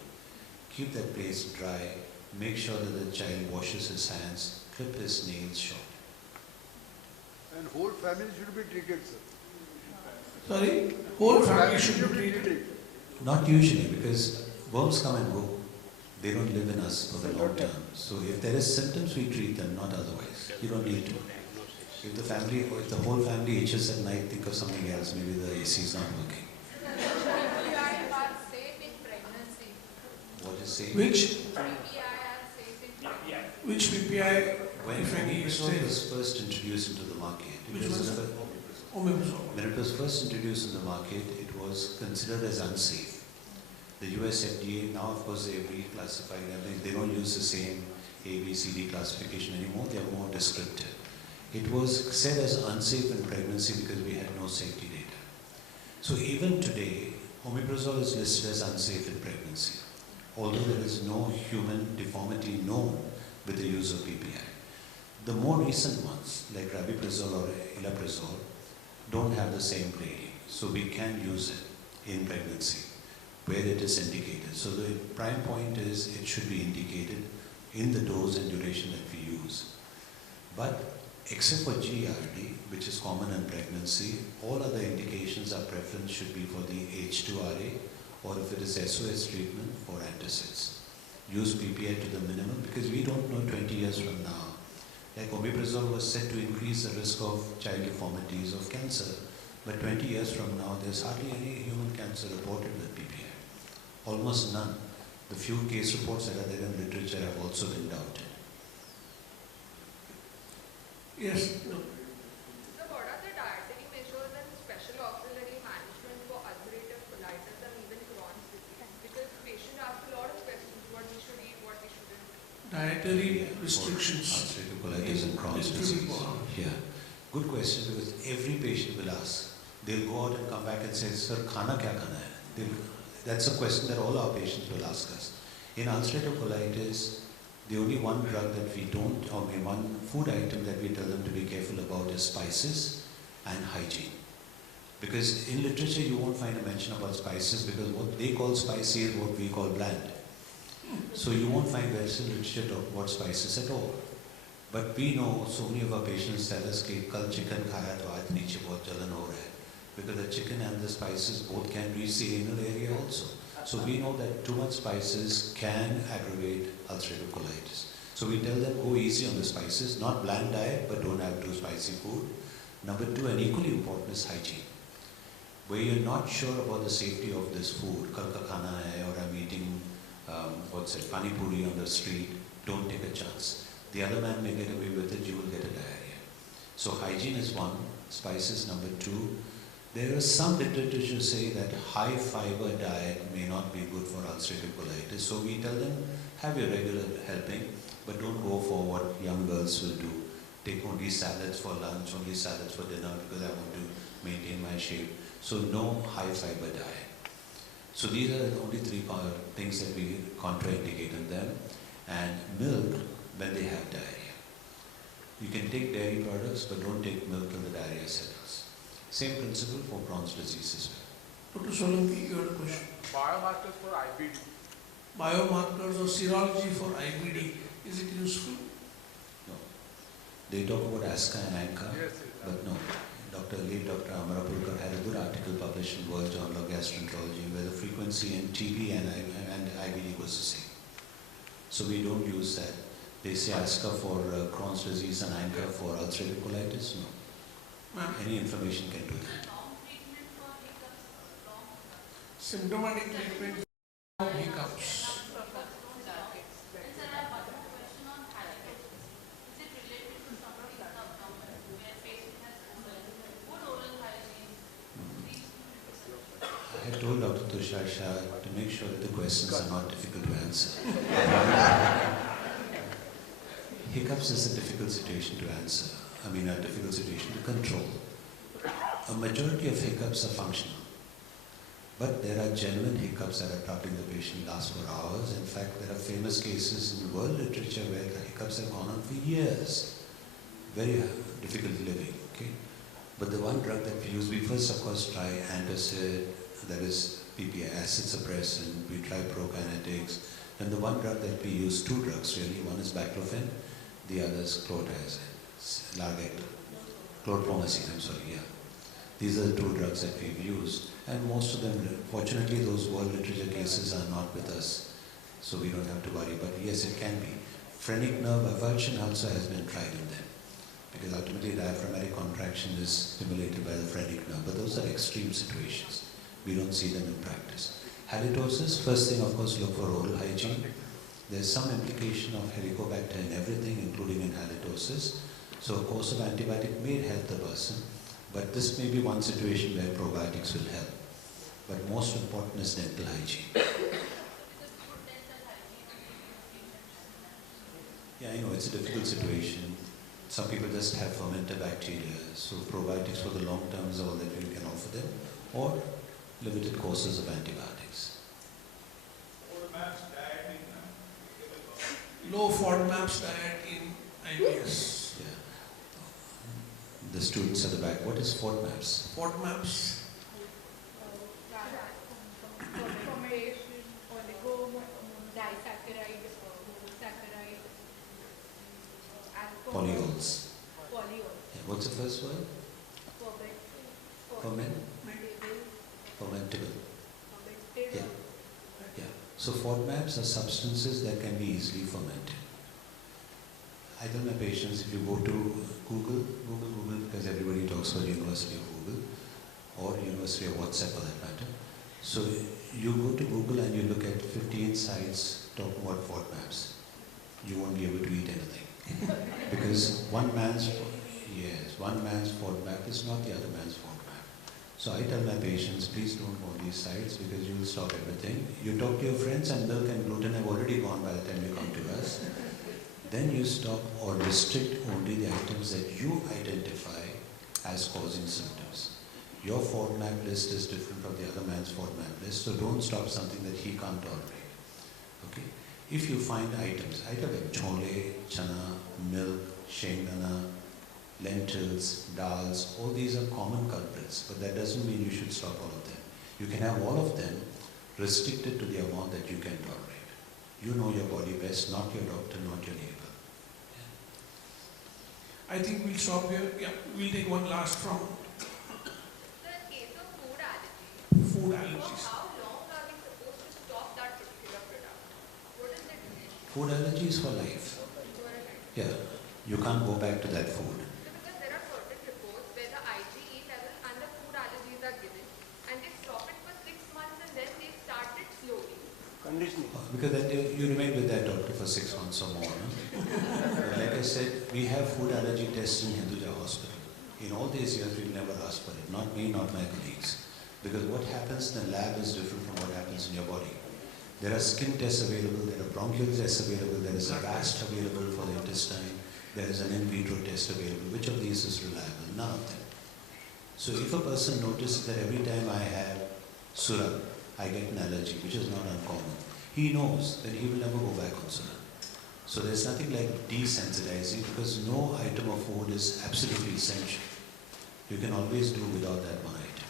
Keep that place dry, make sure that the child washes his hands, clip his nails short. And whole family should be treated, sir. Sorry? Whole family should be treated. Not usually, because worms come and go. They don't live in us for the long term. So if there is symptoms, we treat them, not otherwise. You don't need to. If the whole family itches at night, think of something else. Maybe the AC is not working. PPI are safe in pregnancy. What is safe? Which PPI are safe in pregnancy. which PPI, When if any, is omeprazole safe? was first introduced into the market, Which it was was the it? Omeprazole. when it was first introduced in the market, it was considered as unsafe. The US FDA, now of course they have reclassified everything. They don't use the same A, B, C, D classification anymore. They are more descriptive. It was said as unsafe in pregnancy because we had no safety data. So even today, omeprazole is listed as unsafe in pregnancy, although there is no human deformity known with the use of PPI. The more recent ones, like rabiprazole or elaprazole, don't have the same grading, so we can use it in pregnancy where it is indicated. So the prime point is it should be indicated in the dose and duration that we use. But except for GERD, which is common in pregnancy, all other indications, our preference should be for the H2RA, or if it is SOS treatment, for antacids. Use PPI to the minimum because we don't know 20 years from now. Like omeprazole was said to increase the risk of child deformities of cancer, but 20 years from now, there's hardly any human cancer reported with PPI. Almost none. The few case reports that are there in literature have also been doubted. Yes. No. So what are the dietary measures and special auxiliary management for ulcerative colitis and even Crohn's disease? Because patients ask a lot of questions, what we should eat, what we shouldn't. Dietary restrictions. Ulcerative colitis and Crohn's disease. Yeah. Good question, because every patient will ask. They'll go out and come back and say, sir, khana kya khana hai? That's a question that all our patients will ask us. In ulcerative colitis, the only one drug that we don't, or one food item that we tell them to be careful about is spices and hygiene. Because in literature you won't find a mention about spices because what they call spicy is what we call bland. So you won't find Western literature talk about spices at all. But we know so many of our patients tell us कि कल chicken खाया तो आज नीचे बहुत जलन हो रहा है. Because the chicken and the spices both can reach the anal area also. So we know that too much spices can aggravate ulcerative colitis. So we tell them go easy on the spices, not bland diet, but don't have too spicy food. Number two, and equally important, is hygiene. Where you're not sure about the safety of this food, kal ka khana hai, or I'm eating, pani puri on the street, don't take a chance. The other man may get away with it, you will get a diarrhea. So hygiene is one, spices number two. There is some literature to say that high fiber diet may not be good for ulcerative colitis. So we tell them, have your regular helping, but don't go for what young girls will do. Take only salads for lunch, only salads for dinner because I want to maintain my shape. So no high fiber diet. So these are the only three things that we contraindicate in them. And milk when they have diarrhea. You can take dairy products, but don't take milk till the diarrhea settles. Same principle for Crohn's disease as well. Dr. Solanki, you had a question. Biomarkers for IBD. Biomarkers or serology for IBD, is it useful? No. They talk about ASCA and ANCA, Yes, but no. Dr. Amarapurkar had a good article published in World Journal of Gastroenterology where the frequency in TB and IBD was the same. So we don't use that. They say ASCA for Crohn's disease and ANCA for ulcerative colitis. No. Ma'am, Any information can do that. symptomatic treatment for hiccups. I had told Dr. Tushar to make sure that the questions are not difficult to answer. Hiccups is a difficult situation to answer. A difficult situation to control. A majority of hiccups are functional. But there are genuine hiccups that are troubling the patient, last for hours. In fact, there are famous cases in world literature where the hiccups have gone on for years. Very difficult living. Okay? But the one drug that we use, we first of course try antacid, that is PPI, acid suppressant, we try prokinetics. And the one drug that we use, two drugs really, one is baclofen, the other is chlorpromazine, These are the two drugs that we've used. And most of them, fortunately, those world literature cases are not with us. So we don't have to worry, but yes, it can be. Phrenic nerve avulsion also has been tried in them. Because ultimately diaphragmatic contraction is stimulated by the phrenic nerve. But those are extreme situations. We don't see them in practice. Halitosis, first thing of course look for oral hygiene. There's some implication of Helicobacter in everything, including in halitosis. So a course of antibiotic may help the person, but this may be one situation where probiotics will help. But most important is dental hygiene. Yeah, I know, it's a difficult situation. Some people just have fermented bacteria, so probiotics for the long term is all that we can offer them, or limited courses of antibiotics. Low FODMAPs diet in IBS. Yeah. The students at the back, what is FODMAPs? FODMAPs, Fermentation, disaccharide, saccharide, alcohol. Polyols. Polyols. Yeah. What's the first word? Ferment? Fermentable. Yeah. Yeah. So FODMAPs are substances that can be easily fermented. I tell my patients, if you go to Google, because everybody talks about University of Google, or University of WhatsApp for that matter. So you go to Google and you look at 15 sites talking about FODMAPs. You won't be able to eat anything. Because one man's FODMAP is not the other man's FODMAP. So I tell my patients, please don't go on these sites because you will stop everything. You talk to your friends and milk and gluten have already gone by the time you come to us. Then you stop or restrict only the items that you identify as causing symptoms. Your FODMAP list is different from the other man's FODMAP list, so don't stop something that he can't tolerate. Okay? If you find items, like chole, chana, milk, shengdana, lentils, dals, all these are common culprits, but that doesn't mean you should stop all of them. You can have all of them restricted to the amount that you can tolerate. You know your body best, not your doctor, not your neighbor. I think we'll stop here. Yeah, we'll take one last from The case of food allergy. food So allergies. how long are we supposed to stop that particular product? What is the duration? Food allergies for life. Yeah, you can't go back to that food. So because there are certain reports where the IgE level and the food allergies are given and they stop it for 6 months and then they start it slowly. Conditioning. Because then you remain with that doctor for 6 months or more. No? Like I said, we have food allergy tests in Hinduja Hospital. In all these years, we've never asked for it. Not me, not my colleagues. Because what happens in the lab is different from what happens in your body. There are skin tests available, there are bronchial tests available, there is a VAST available for the intestine, there is an in vitro test available. Which of these is reliable? None of them. So if a person notices that every time I have surah, I get an allergy, which is not uncommon, he knows that he will never go back on surah. So there's nothing like desensitizing, because no item of food is absolutely essential. You can always do without that one item.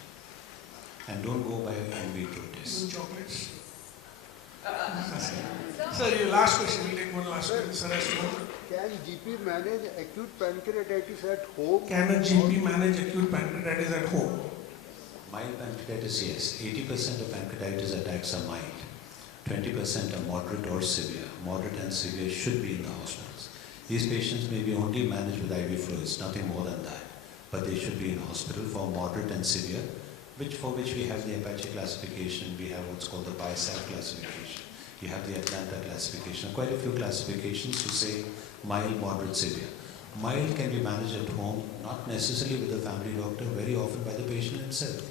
And don't go by in vitro tests. Chocolates. So your last question, we'll take one last question. Sir, Can GP manage acute pancreatitis at home? can a GP manage acute pancreatitis at home? Mild pancreatitis, yes. 80% of pancreatitis attacks are mild. 20% are moderate or severe. Moderate and severe should be in the hospitals. These patients may be only managed with IV fluids, nothing more than that. But they should be in hospital for moderate and severe, for which we have the Apache classification, we have what's called the BISAP classification. You have the Atlanta classification, quite a few classifications to say mild, moderate, severe. Mild can be managed at home, not necessarily with the family doctor, very often by the patient himself.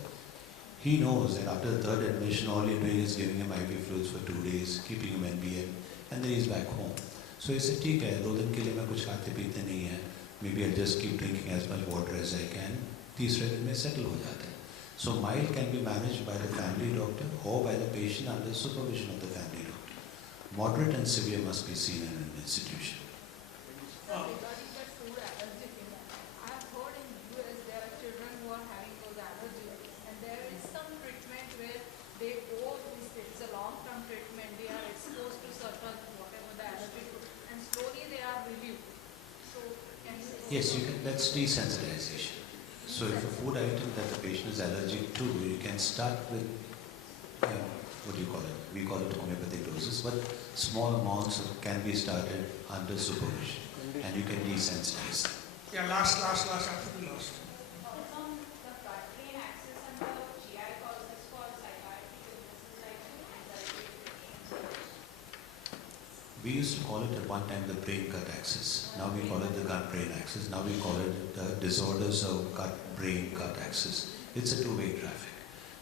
He knows that after the third admission, all you're doing is giving him IV fluids for 2 days, keeping him NBM, and then he's back home. So he said, ठीक है, 2 दिन के लिए मैं कुछ खाते पीते नहीं है, maybe I'll just keep drinking as much water as I can, तीसरे दिन में settle हो जाता है. So mild can be managed by the family doctor or by the patient under supervision of the family doctor. Moderate and severe must be seen in an institution. Regarding the food allergy thing, I have heard in US there are children who are having those allergies, and there is some treatment where they go, it's a long-term treatment, they are exposed to certain whatever the allergy to, and slowly they are relieved. So can you Yes, you can, that's desensitization. So if a food item that the patient is allergic to, you can start with, what do you call it? We call it homeopathic doses, but small amounts can be started under supervision, and you can desensitize. Yeah, last, absolutely last. On the gut-brain axis and the GI causes for psychiatric illnesses like anxiety. We used to call it at one time the brain-gut axis. Now we call it the gut-brain axis. Now we call it the disorders of gut-brain-gut axis. It's a two-way traffic.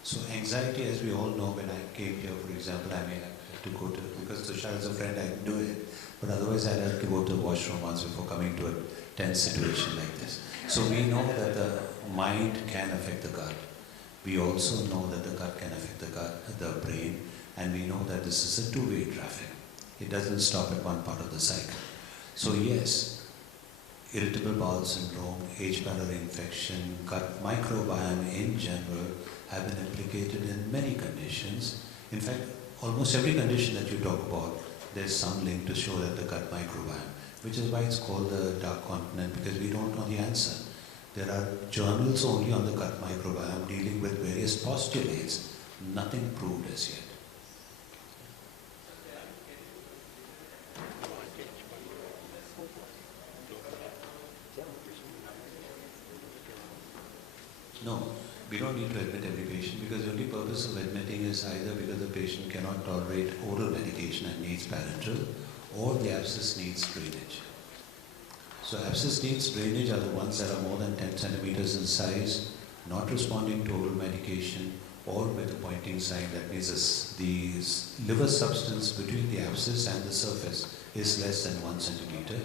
So anxiety, as we all know, when I came here, for example, I may have to go to, because Tushar is a friend, I do it. But otherwise I'd have to go to the washroom once before coming to a tense situation like this. So we know that the mind can affect the gut. We also know that the gut can affect the brain, and we know that this is a two-way traffic. It doesn't stop at one part of the cycle. So yes, irritable bowel syndrome, H. pylori infection, gut microbiome in general have been implicated in many conditions. In fact, almost every condition that you talk about, there's some link to show that the gut microbiome, which is why it's called the dark continent, because we don't know the answer. There are journals only on the gut microbiome dealing with various postulates, nothing proved as yet. No, we don't need to admit every patient, because the only purpose of admitting is either because the patient cannot tolerate oral medication and needs parenteral, or the abscess needs drainage. So abscess needs drainage are the ones that are more than 10 centimeters in size, not responding to oral medication, or with a pointing sign. That means the liver substance between the abscess and the surface is less than 1 centimeter,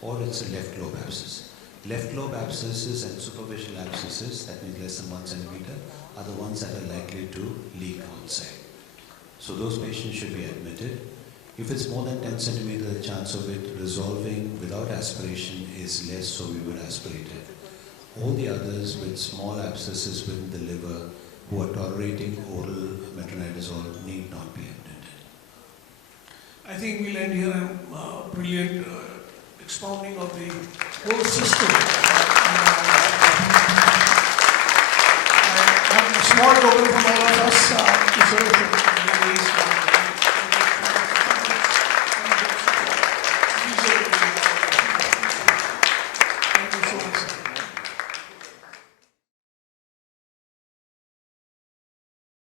or it's a left lobe abscess. Left lobe abscesses and superficial abscesses, that means less than 1 centimeter, are the ones that are likely to leak outside. So those patients should be admitted. If it's more than 10 centimeter, the chance of it resolving without aspiration is less, so we would aspirate it. All the others with small abscesses within the liver who are tolerating oral metronidazole need not be admitted. I think we'll end here. Brilliant expounding of the whole system. A small token from all of us.